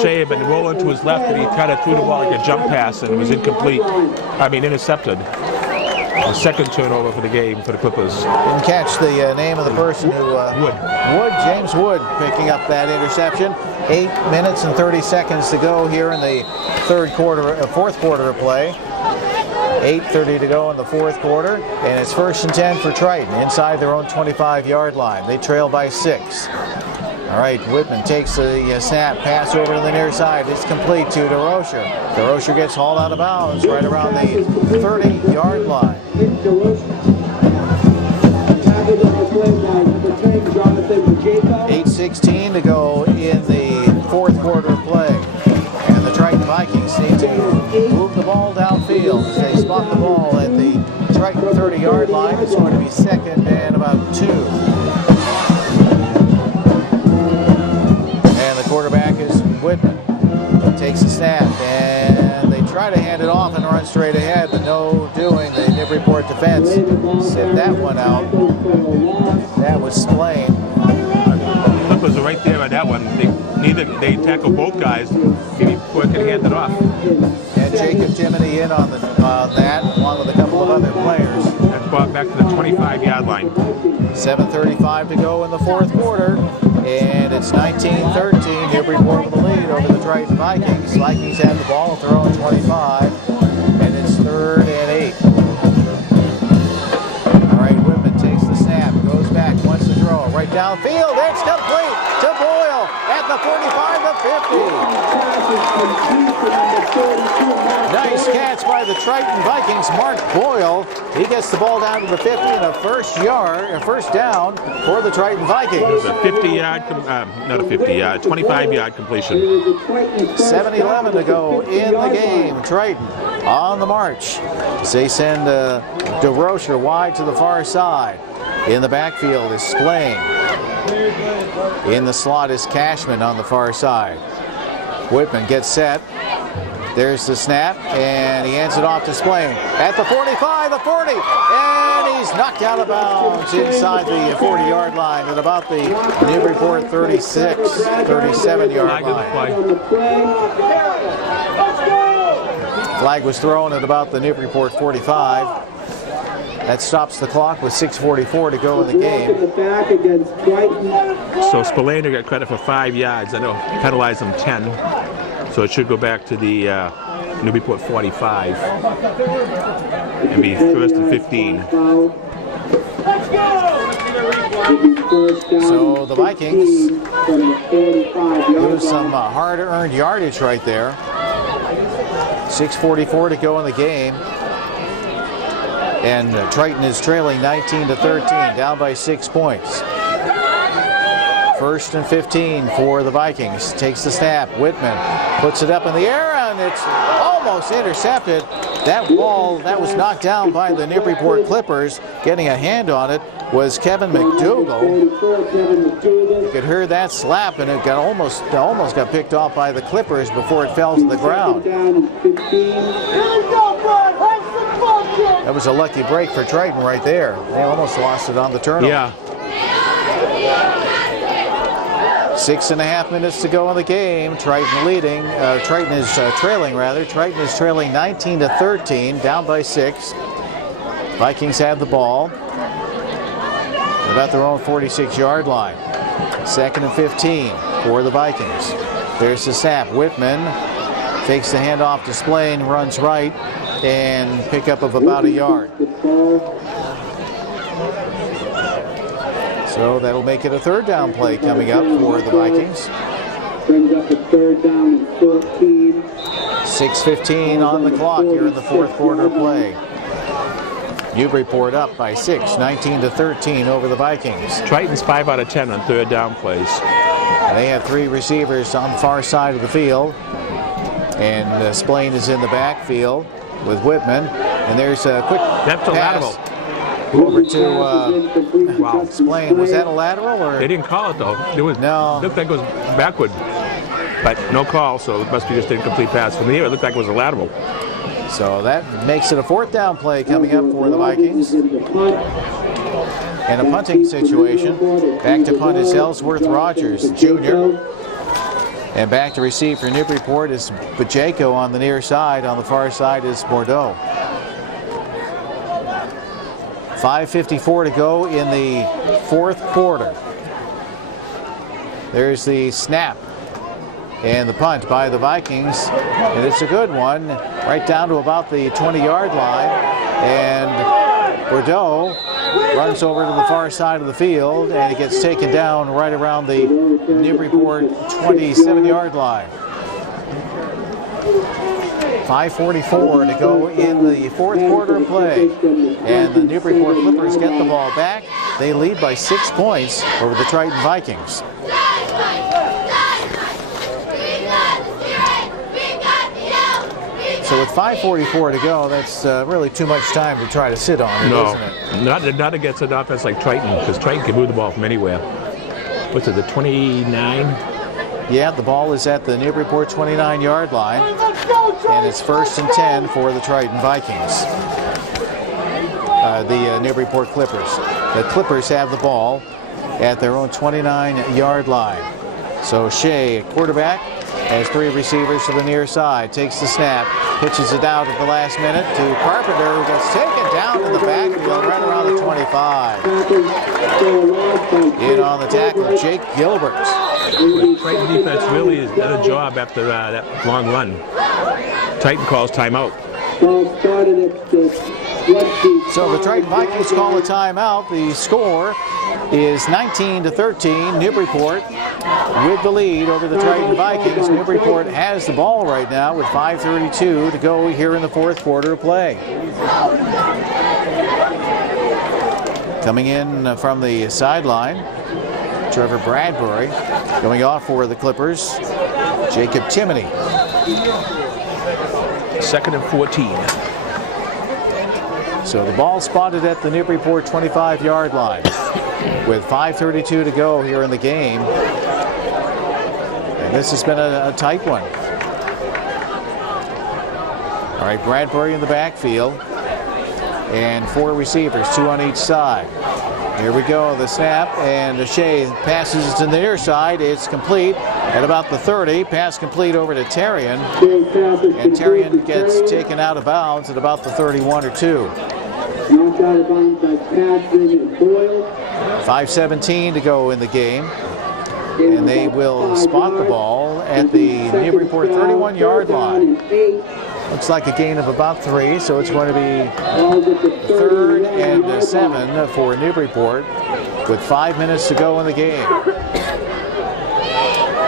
Shea, but rolling to his left, and he kind of threw the ball like a jump pass, and it was intercepted. The second turnover for the game for the Clippers. Didn't catch the name of the person who... James Wood picking up that interception. 8 minutes and 30 seconds to go here in the fourth quarter of play. 8:30 to go in the fourth quarter, and it's 1st and 10 for Triton inside their own 25-yard line. They trail by 6. All right, Whitman takes the snap, pass over to the near side. It's complete to DeRocher. DeRocher gets hauled out of bounds right around the 30-yard line. 8:16 to go in the fourth quarter of play. And the Triton Vikings need to move the ball downfield as they spot the ball at the Triton 30-yard line. It's going to be 2nd and about 2. And the quarterback is Whitman. Takes a snap, and they try to hand it off and run straight ahead, but no doing. The Newburyport defense sent that one out. That was Splain. Clippers are right there on that one. They tackle both guys. Newburyport can hand it off. And Jacob Jiminy in on that, along with a couple of other players. That's brought back to the 25-yard line. 7:35 to go in the fourth quarter, and it's 19-13. Newburyport with the lead over the Triton Vikings. Vikings have the ball at their own 25, and it's 3rd and 8. All right, Whitman takes the snap, goes back, wants to throw right downfield. It's complete to Boyle at the 45 to 50. Nice catch by the Triton Vikings. Mark Boyle, he gets the ball down to the 50 and a first down for the Triton Vikings. It was a 25-yard completion. 7:11 to go in the game. Triton on the march. They send DeRocher wide to the far side. In the backfield is Splain. In the slot is Cashman on the far side. Whitman gets set. There's the snap, and he hands it off to Splain. At the 45, the 40, and he's knocked out of bounds inside the 40-yard line at about the Newburyport 37-yard line. Flag was thrown at about the Newburyport 45. That stops the clock with 6:44 to go in the game. So Spillane got credit for 5 yards. I know penalized him 10. So it should go back to the Newburyport 45 and be 1st and 15. So the Vikings lose some hard-earned yardage right there. 6:44 to go in the game. And Triton is trailing 19-13, down by 6 points. 1st and 15 for the Vikings. Takes the snap. Whitman puts it up in the air, and it's almost intercepted. That ball that was knocked down by the Newburyport Clippers, getting a hand on it, was Kevin McDougall. You could hear that slap, and it got almost got picked off by the Clippers before it fell to the ground. That was a lucky break for Triton right there. They almost lost it on the turnover. Yeah. 6.5 minutes to go in the game. Triton leading. Triton is trailing, rather. Triton is trailing 19-13, down by 6. Vikings have the ball. They're about their own 46-yard line. 2nd and 15 for the Vikings. There's the snap. Whitman Fakes the handoff to Splain, runs right, and pickup of about a yard. So that'll make it a third down play coming up for the Vikings. Brings up a third down and 14. 6:15 on the clock here in the fourth quarter play. Newburyport up by 6, 19-13 over the Vikings. Triton's 5 out of 10 on third down plays. They have 3 receivers on the far side of the field. And Splain is in the backfield with Whitman. And there's a quick That's a lateral. over to Wow. Splain. Was that a lateral? Or? They didn't call it though. It was No. looked like it was backward, but no call, so it must be just an incomplete pass. From here, it looked like it was a lateral. So that makes it a fourth down play coming up for the Vikings. In a punting situation, back to punt is Ellsworth Rogers, Jr. And back to receive for Newburyport is Pacheco on the near side. On the far side is Bordeaux. 5:54 to go in the fourth quarter. There's the snap and the punt by the Vikings, and it's a good one, right down to about the 20-yard line. And Bordeaux runs over to the far side of the field, and it gets taken down right around the Newburyport 27-yard line. 5:44 to go in the fourth quarter of play, and the Newburyport Clippers get the ball back. They lead by 6 points over the Triton Vikings. So with 5:44 to go, that's really too much time to try to sit on, isn't it? Not against an offense like Triton, because Triton can move the ball from anywhere. What's it, the 29? Yeah, the ball is at the Newburyport 29-yard line, and it's 1st and 10 for the Triton Vikings. The Newburyport Clippers. The Clippers have the ball at their own 29-yard line. So Shea, quarterback, has 3 receivers to the near side, takes the snap, pitches it out at the last minute to Carpenter, who gets taken down in the backfield right around the 25. In on the tackle, Jake Gilbert. Triton defense really has done a job after that long run. Triton calls timeout. So the Triton Vikings call a timeout. The score is 19-13. Newburyport with the lead over the Triton Vikings. Newburyport has the ball right now with 5:32 to go here in the fourth quarter of play. Coming in from the sideline, Trevor Bradbury. Going off for the Clippers, Jacob Timoney. 2nd and 14. So the ball spotted at the Newburyport 25-yard line with 5:32 to go here in the game. And this has been a tight one. All right, Bradbury in the backfield. And 4 receivers, 2 on each side. Here we go, the snap, and Shea passes to the near side. It's complete at about the 30. Pass complete over to Terrian. And Terrian gets taken out of bounds at about the 31 or 2. 5:17 to go in the game. And they will spot the ball at the Newburyport 31-yard line. Looks like a gain of about 3, so it's going to be 3rd and 7 for Newburyport with 5 minutes to go in the game.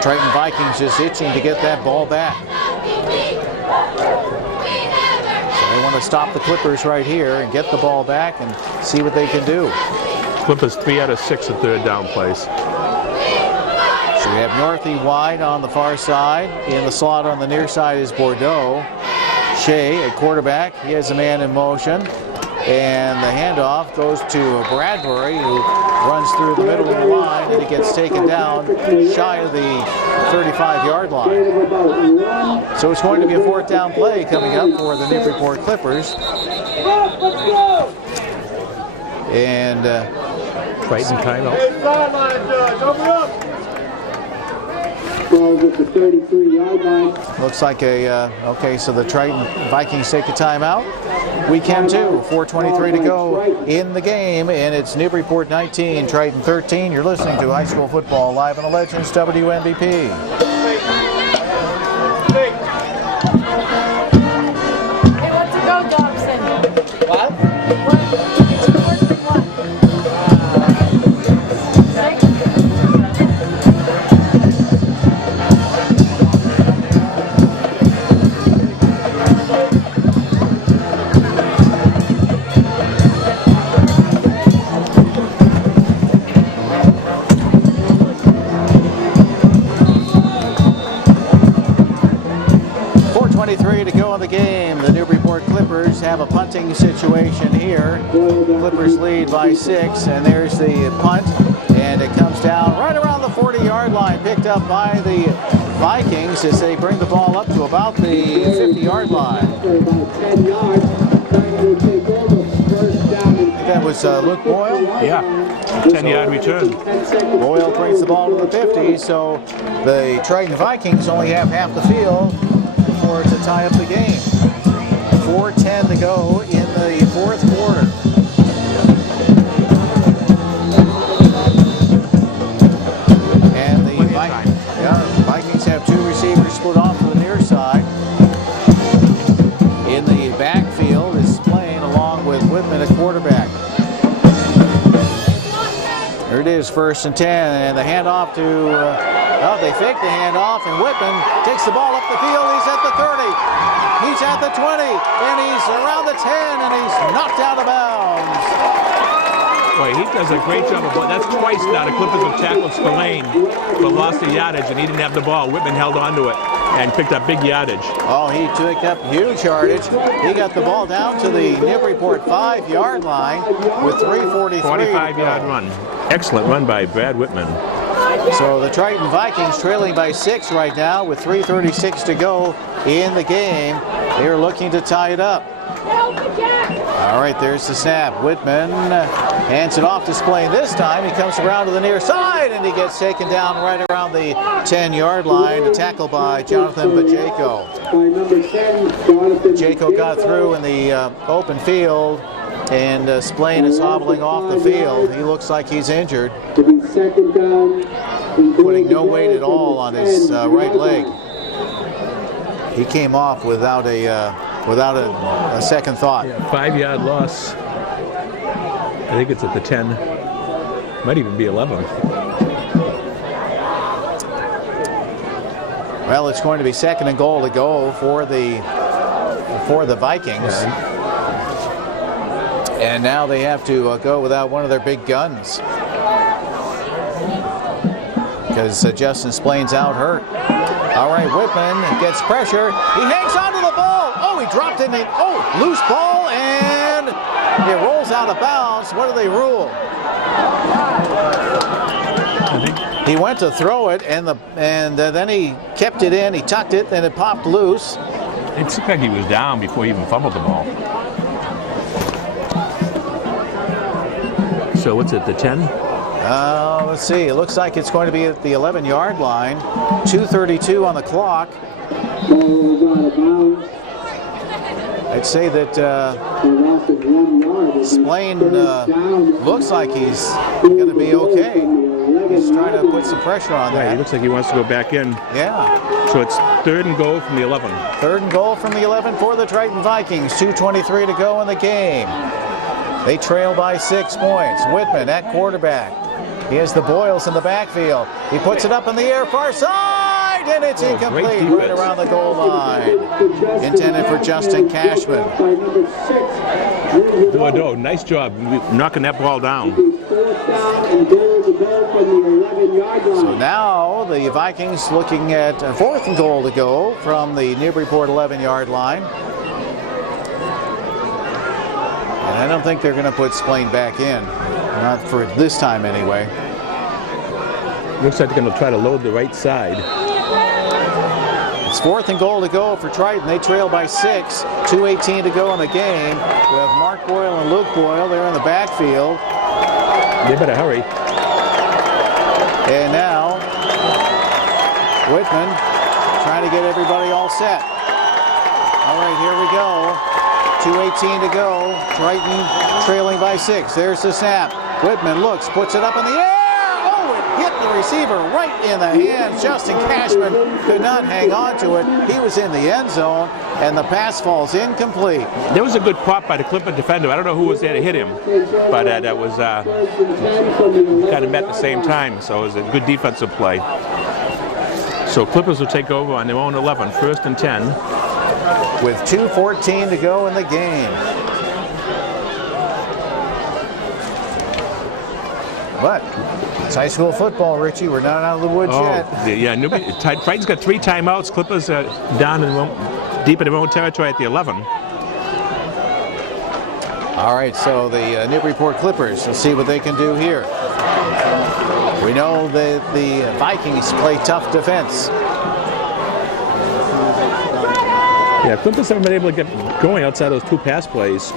Triton Vikings just itching to get that ball back. So they want to stop the Clippers right here and get the ball back and see what they can do. Clippers 3 out of 6 at third down plays. So we have Northey wide on the far side. In the slot on the near side is Bordeaux. Shea, at quarterback, he has a man in motion. And the handoff goes to Bradbury, who runs through the middle of the line, and he gets taken down shy of the 35-yard line. So it's going to be a 4th down play coming up for the Newburyport Clippers. And Triton timeout. Balls at the 33-yard line. looks like okay, so the Triton Vikings take a timeout. We can too. 4:23 to go in the game, and it's Newburyport 19, Triton 13. You're listening to high school football live on the Legends WNBP. in the game. The Newburyport Clippers have a punting situation here. Clippers lead by 6, and there's the punt, and it comes down right around the 40-yard line, picked up by the Vikings as they bring the ball up to about the 50-yard line. That was Luke Boyle. Yeah, 10-yard return. Boyle brings the ball to the 50, so the Triton Vikings only have half the field for to tie up the game. 4:10 to go in the fourth quarter. And the Vikings have 2 receivers split off to the near side. In the backfield is Splain along with Whitman at quarterback. There it is, 1st and 10, and the handoff to, they fake the handoff, and Whitman takes the ball up the field. He's at the 30, he's at the 20, and he's around the 10, and he's knocked out of bounds. Boy, he does a great job of ball. That's twice now. The Clippers have tackled Spillane, but lost the yardage, and he didn't have the ball. Whitman held on to it and picked up big yardage. Oh, he took up huge yardage. He got the ball down to the Newburyport 5-yard line with 3:43. 45-yard run. Excellent run by Brad Whitman. So the Triton Vikings trailing by 6 right now with 3:36 to go in the game. They're looking to tie it up. All right, there's the snap. Whitman hands it off to Splain this time. He comes around to the near side, and he gets taken down right around the 10-yard line. A tackle by Jonathan Bajeko. Bajeko got through in the open field, and Splain is hobbling off the field. He looks like he's injured, putting no weight at all on his right leg. He came off without a second thought. 5-yard loss. I think it's at the 10. Might even be 11. Well, it's going to be 2nd and goal to go for the Vikings. And now they have to go without one of their big guns, because Justin Splain's out hurt. All right, Whitman gets pressure. He hangs onto the ball. Oh, he dropped it. Loose ball, and it rolls out of bounds. What do they rule? He went to throw it, and then he kept it in. He tucked it, and it popped loose. It looked like he was down before he even fumbled the ball. So what's it, the 10? Let's see. It looks like it's going to be at the 11-yard line. 2:32 on the clock. I'd say that Splain looks like he's going to be okay. He's trying to put some pressure on that. He looks like he wants to go back in. Yeah. So it's 3rd and goal from the 11. 3rd and goal from the 11 for the Triton Vikings. 2:23 to go in the game. They trail by 6 points. Whitman at quarterback. He has the Boyles in the backfield. He puts it up in the air, far side, and it's incomplete right around the goal line. Intended for Justin Cashman. Bordeaux, nice job knocking that ball down. So now the Vikings looking at 4th and goal to go from the Newburyport 11-yard line. And I don't think they're going to put Splain back in. Not for this time anyway. Looks like they're going to try to load the right side. It's 4th and goal to go for Triton. They trail by 6. 2:18 to go in the game. We have Mark Boyle and Luke Boyle. They're in the backfield. They better hurry. And now Whitman trying to get everybody all set. All right, here we go. 2:18 to go. Triton trailing by 6. There's the snap. Whitman looks, puts it up in the air. Oh, it hit the receiver right in the hands. Justin Cashman could not hang on to it. He was in the end zone, and the pass falls incomplete. There was a good pop by the Clipper defender. I don't know who was there to hit him, but that was kind of met at the same time, so it was a good defensive play. So Clippers will take over on their own 11, 1st and 10. With 2:14 to go in the game. But it's high school football, Richie. We're not out of the woods yet. Yeah, Triton's got 3 timeouts. Clippers are down in deep in their own territory at the 11. All right, so the Newburyport Clippers, let's see what they can do here. We know that the Vikings play tough defense. Yeah, Clippers haven't been able to get going outside those two pass plays.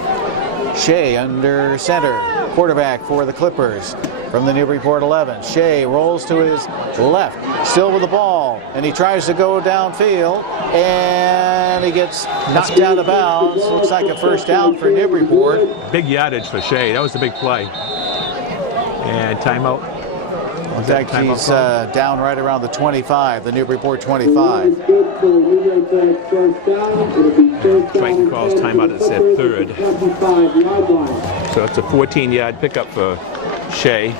Shea under center, quarterback for the Clippers from the Newburyport 11. Shea rolls to his left, still with the ball, and he tries to go downfield, and he gets knocked out of bounds. Looks like a first down for Newburyport. Big yardage for Shea. That was the big play. And timeout. In fact, he's down right around the 25, the Newburyport 25. Triton calls timeout at their third. So it's a 14-yard pickup for Shea.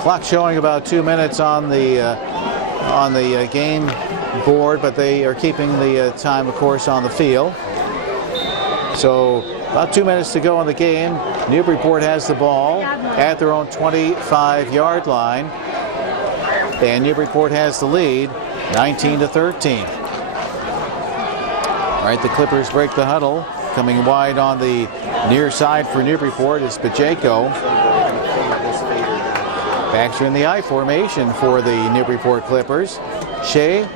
Clock showing about 2 minutes on the game board, but they are keeping the time, of course, on the field. So about 2 minutes to go in the game. Newburyport has the ball at their own 25-yard line, and Newburyport has the lead, 19-13. All right, the Clippers break the huddle. Coming wide on the near side for Newburyport is Pacheco. Backs are in the I formation for the Newburyport Clippers. Shea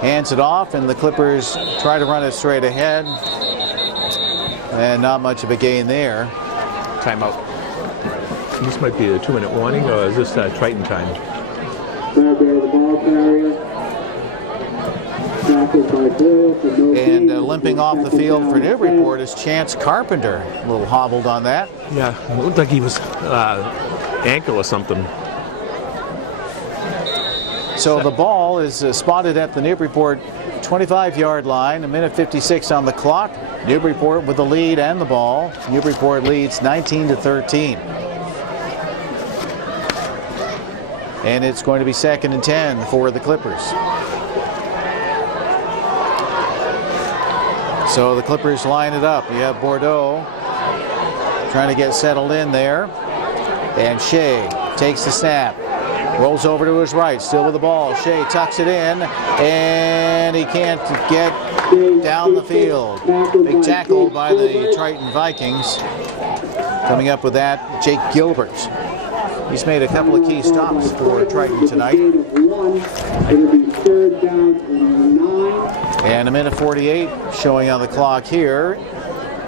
hands it off, and the Clippers try to run it straight ahead. And not much of a gain there. Timeout. This might be a 2-minute warning, or is this Triton time? And limping off the field for Newburyport is Chance Carpenter. A little hobbled on that. Yeah, it looked like he was ankle or something. So the ball is spotted at the Newburyport 25-yard line. 1:56 on the clock. Newburyport with the lead and the ball. Newburyport leads 19-13. And it's going to be 2nd and 10 for the Clippers. So the Clippers line it up. You have Bordeaux trying to get settled in there. And Shea takes the snap. Rolls over to his right, still with the ball. Shea tucks it in, and he can't get down the field. Big tackle by the Triton Vikings. Coming up with that, Jake Gilbert. He's made a couple of key stops for Triton tonight. And 1:48 showing on the clock here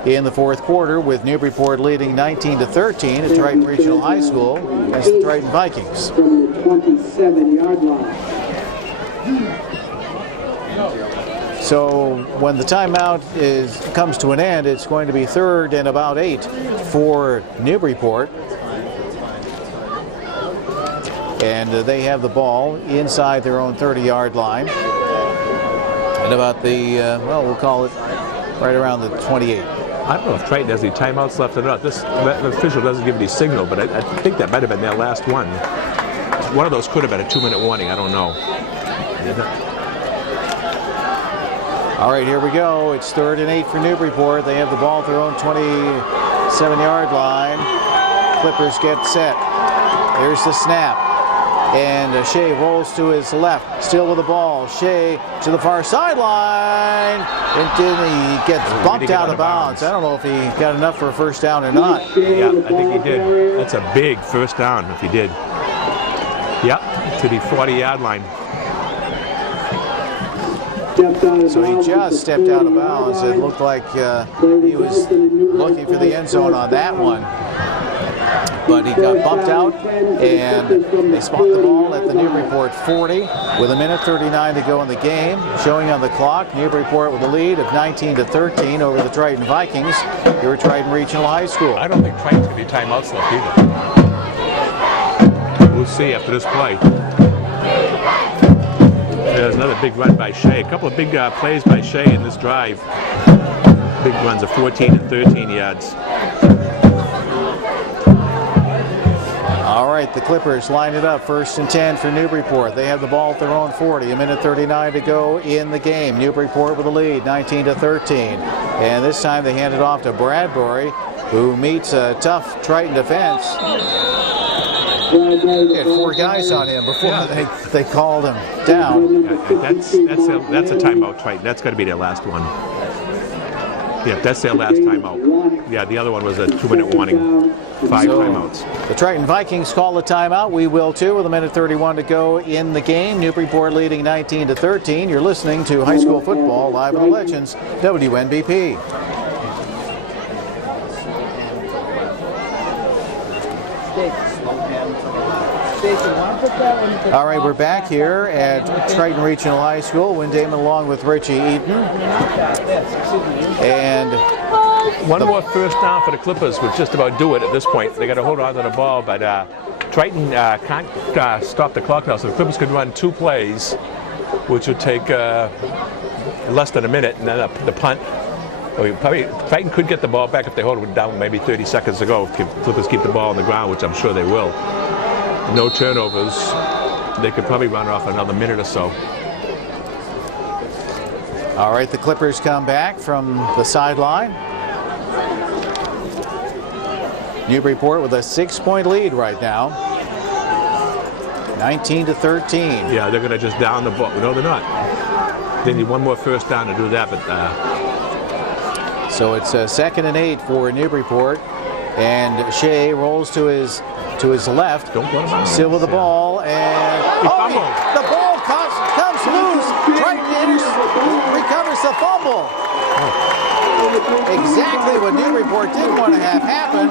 in the fourth quarter, with Newburyport leading 19-13 at Triton Regional High School against the Triton Vikings. From the 27-yard line. So when the timeout comes to an end, it's going to be 3rd and about 8 for Newburyport. And they have the ball inside their own 30-yard line. And about the, we'll call it right around the 28. I don't know if Triton has any timeouts left or not. The official doesn't give any signal, but I think that might have been their last one. One of those could have been a 2-minute warning. I don't know. All right, here we go. It's 3rd and 8 for Newburyport. They have the ball at their own 27-yard line. Clippers get set. Here's the snap. And Shea rolls to his left, still with the ball. Shea to the far sideline. And he gets bumped out of bounds. I don't know if he got enough for a first down or not. Yeah, I think he did. That's a big first down if he did. Yep, to the 40-yard line. So he just stepped out of bounds. It looked like he was looking for the end zone on that one. But he got bumped out, and they spot the ball at the Newburyport 40 with 1:39 to go in the game. Showing on the clock, Newburyport with a lead of 19-13 over the Triton Vikings here at Triton Regional High School. I don't think Triton's going to be timeouts left either. We'll see after this play. There's another big run by Shea. A couple of big plays by Shea in this drive. Big runs of 14 and 13 yards. All right, the Clippers line it up. 1st and 10 for Newburyport. They have the ball at their own 40. 1:39 to go in the game. Newburyport with the lead, 19-13. And this time they hand it off to Bradbury, who meets a tough Triton defense. They had 4 guys on him before they called him down. That's a timeout, Triton. That's got to be their last one. Yeah, that's their last timeout. Yeah, the other one was a 2-minute warning. 5 timeouts. The Triton Vikings call a timeout. We will too, with 1:31 to go in the game. Newburyport leading 19-13. You're listening to high school football live on the Legends, WNBP. All right, we're back here at Triton Regional High School. Wynn Damon along with Richie Eaton. And one more first down for the Clippers would just about do it at this point. They got to hold on to the ball, but Triton can't stop the clock now, so the Clippers could run 2 plays, which would take less than a minute, and then the punt. Triton could get the ball back if they hold it down maybe 30 seconds to go. If Clippers keep the ball on the ground, which I'm sure they will. No turnovers. They could probably run off another minute or so. All right, the Clippers come back from the sideline. Newburyport with a 6-point lead right now. 19-13. Yeah, they're going to just down the ball. No, they're not. They need one more first down to do that, but... So it's 2nd and 8 for Newburyport. And Shea rolls to his left. Still with the ball, and the ball comes loose. Triton recovers the fumble. Exactly what Newburyport didn't want to have happen.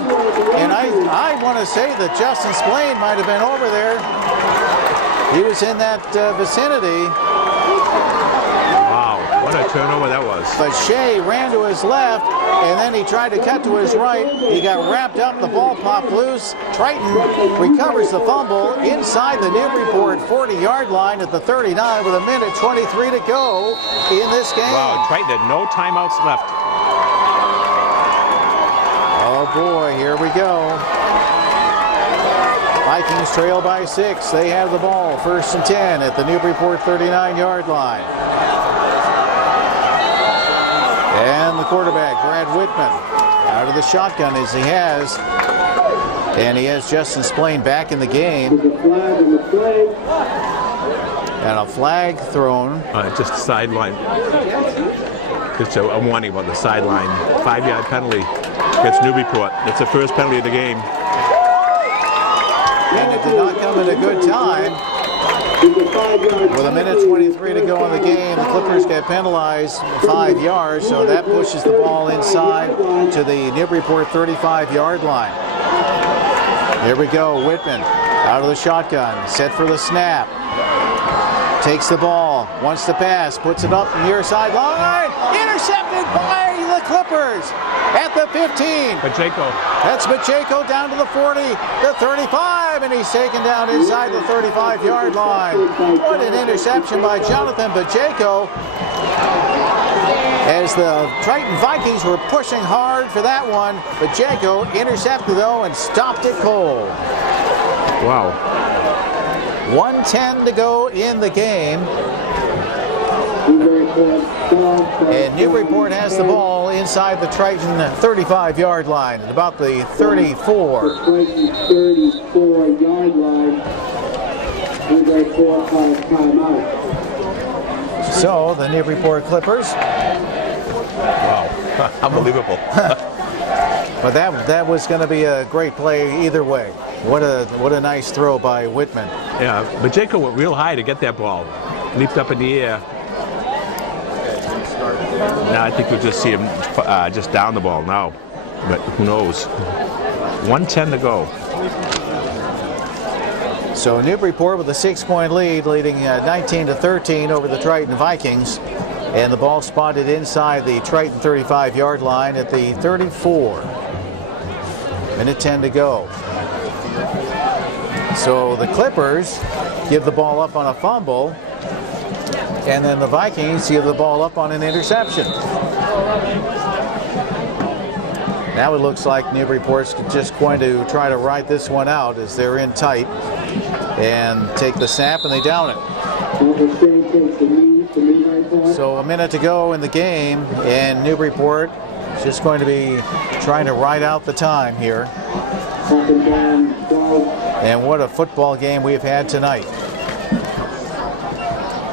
And I want to say that Justin Splain might have been over there. He was in that vicinity. Wow, what a turnover that was. But Shea ran to his left, and then he tried to cut to his right. He got wrapped up. The ball popped loose. Triton recovers the fumble inside the Newburyport 40-yard line at the 39 with 1:23 to go in this game. Wow, Triton had no timeouts left. Oh boy, here we go. Vikings trail by 6. They have the ball. 1st and 10 at the Newburyport 39-yard line. And the quarterback, Brad Whitman, out of the shotgun as he has. And he has Justin Splain back in the game. And a flag thrown. Just sideline. Just a warning about the sideline. 5-yard penalty against Newburyport. That's the first penalty of the game. And it did not come at a good time. With 1:23 to go in the game, the Clippers get penalized 5 yards, so that pushes the ball inside to the Newburyport 35-yard line. Here we go, Whitman out of the shotgun, set for the snap. Takes the ball, wants to pass, puts it up near sideline. Intercepted by the Clippers at the 15. Pacheco. That's Pacheco down to the 40, the 35, and he's taken down inside the 35-yard line. What an interception by Jonathan Pacheco. As the Triton Vikings were pushing hard for that one, Pacheco intercepted though and stopped it cold. Wow. 1:10 to go in the game. And Newburyport has the ball inside the Triton 35-yard line at about the 34. 34-yard line. With a 4-5 timeout. So the Newburyport Clippers. Wow, unbelievable. But that was going to be a great play either way. What a nice throw by Whitman. Yeah, Pacheco went real high to get that ball. Leaped up in the air. Now I think we'll just see him just down the ball now. But who knows? 1:10 to go. So Newburyport with a 6-point lead, leading 19-13 over the Triton Vikings. And the ball spotted inside the Triton 35-yard line at the 34. 1:10 to go. So the Clippers give the ball up on a fumble, and then the Vikings give the ball up on an interception. Now it looks like Newburyport's just going to try to ride this one out as they're in tight and take the snap and they down it. So a minute to go in the game, and Newburyport is just going to be trying to ride out the time here. And what a football game we've had tonight.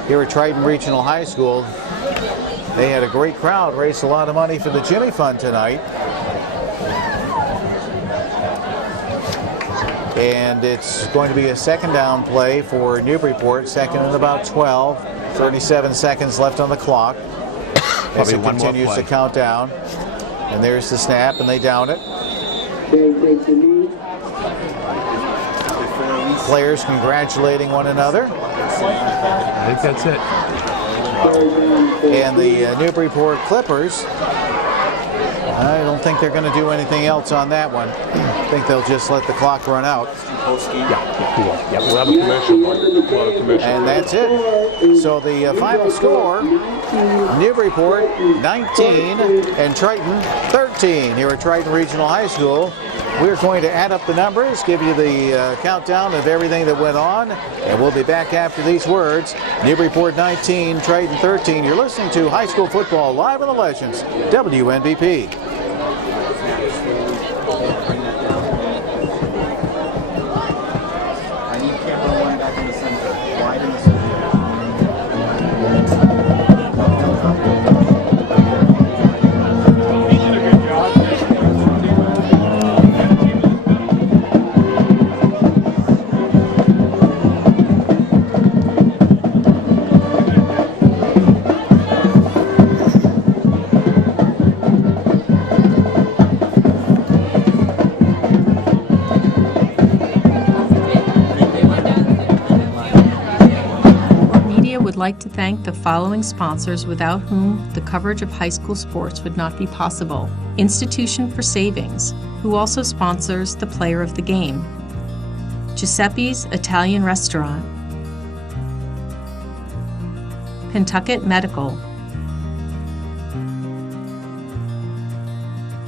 Here at Triton Regional High School, they had a great crowd, raised a lot of money for the Jimmy Fund tonight. And it's going to be a second down play for Newburyport, second and about 12. 37 seconds left on the clock as it continues to count down. And there's the snap, and they down it. Players congratulating one another. I think that's it. And the Newburyport Clippers, I don't think they're going to do anything else on that one. I think they'll just let the clock run out. Yeah, we'll have a commercial. And that's it. So the final score, Newburyport 19 and Triton 13 here at Triton Regional High School. We're going to add up the numbers, give you the countdown of everything that went on, and we'll be back after these words. Newburyport 19, Triton 13. You're listening to High School Football Live on the Legends, WNBP. I need camera one back in the center. Wide in the center. Would like to thank the following sponsors without whom the coverage of high school sports would not be possible. Institution for Savings, who also sponsors the player of the game. Giuseppe's Italian Restaurant. Pentucket Medical.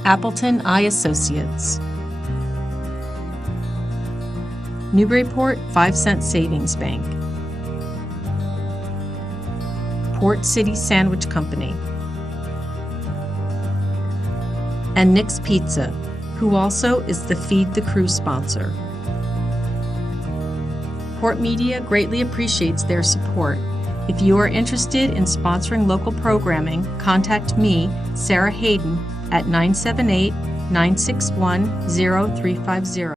Appleton Eye Associates. Newburyport 5-Cent Savings Bank. Port City Sandwich Company, and Nick's Pizza, who also is the Feed the Crew sponsor. Port Media greatly appreciates their support. If you are interested in sponsoring local programming, contact me, Sarah Hayden, at 978-961-0350.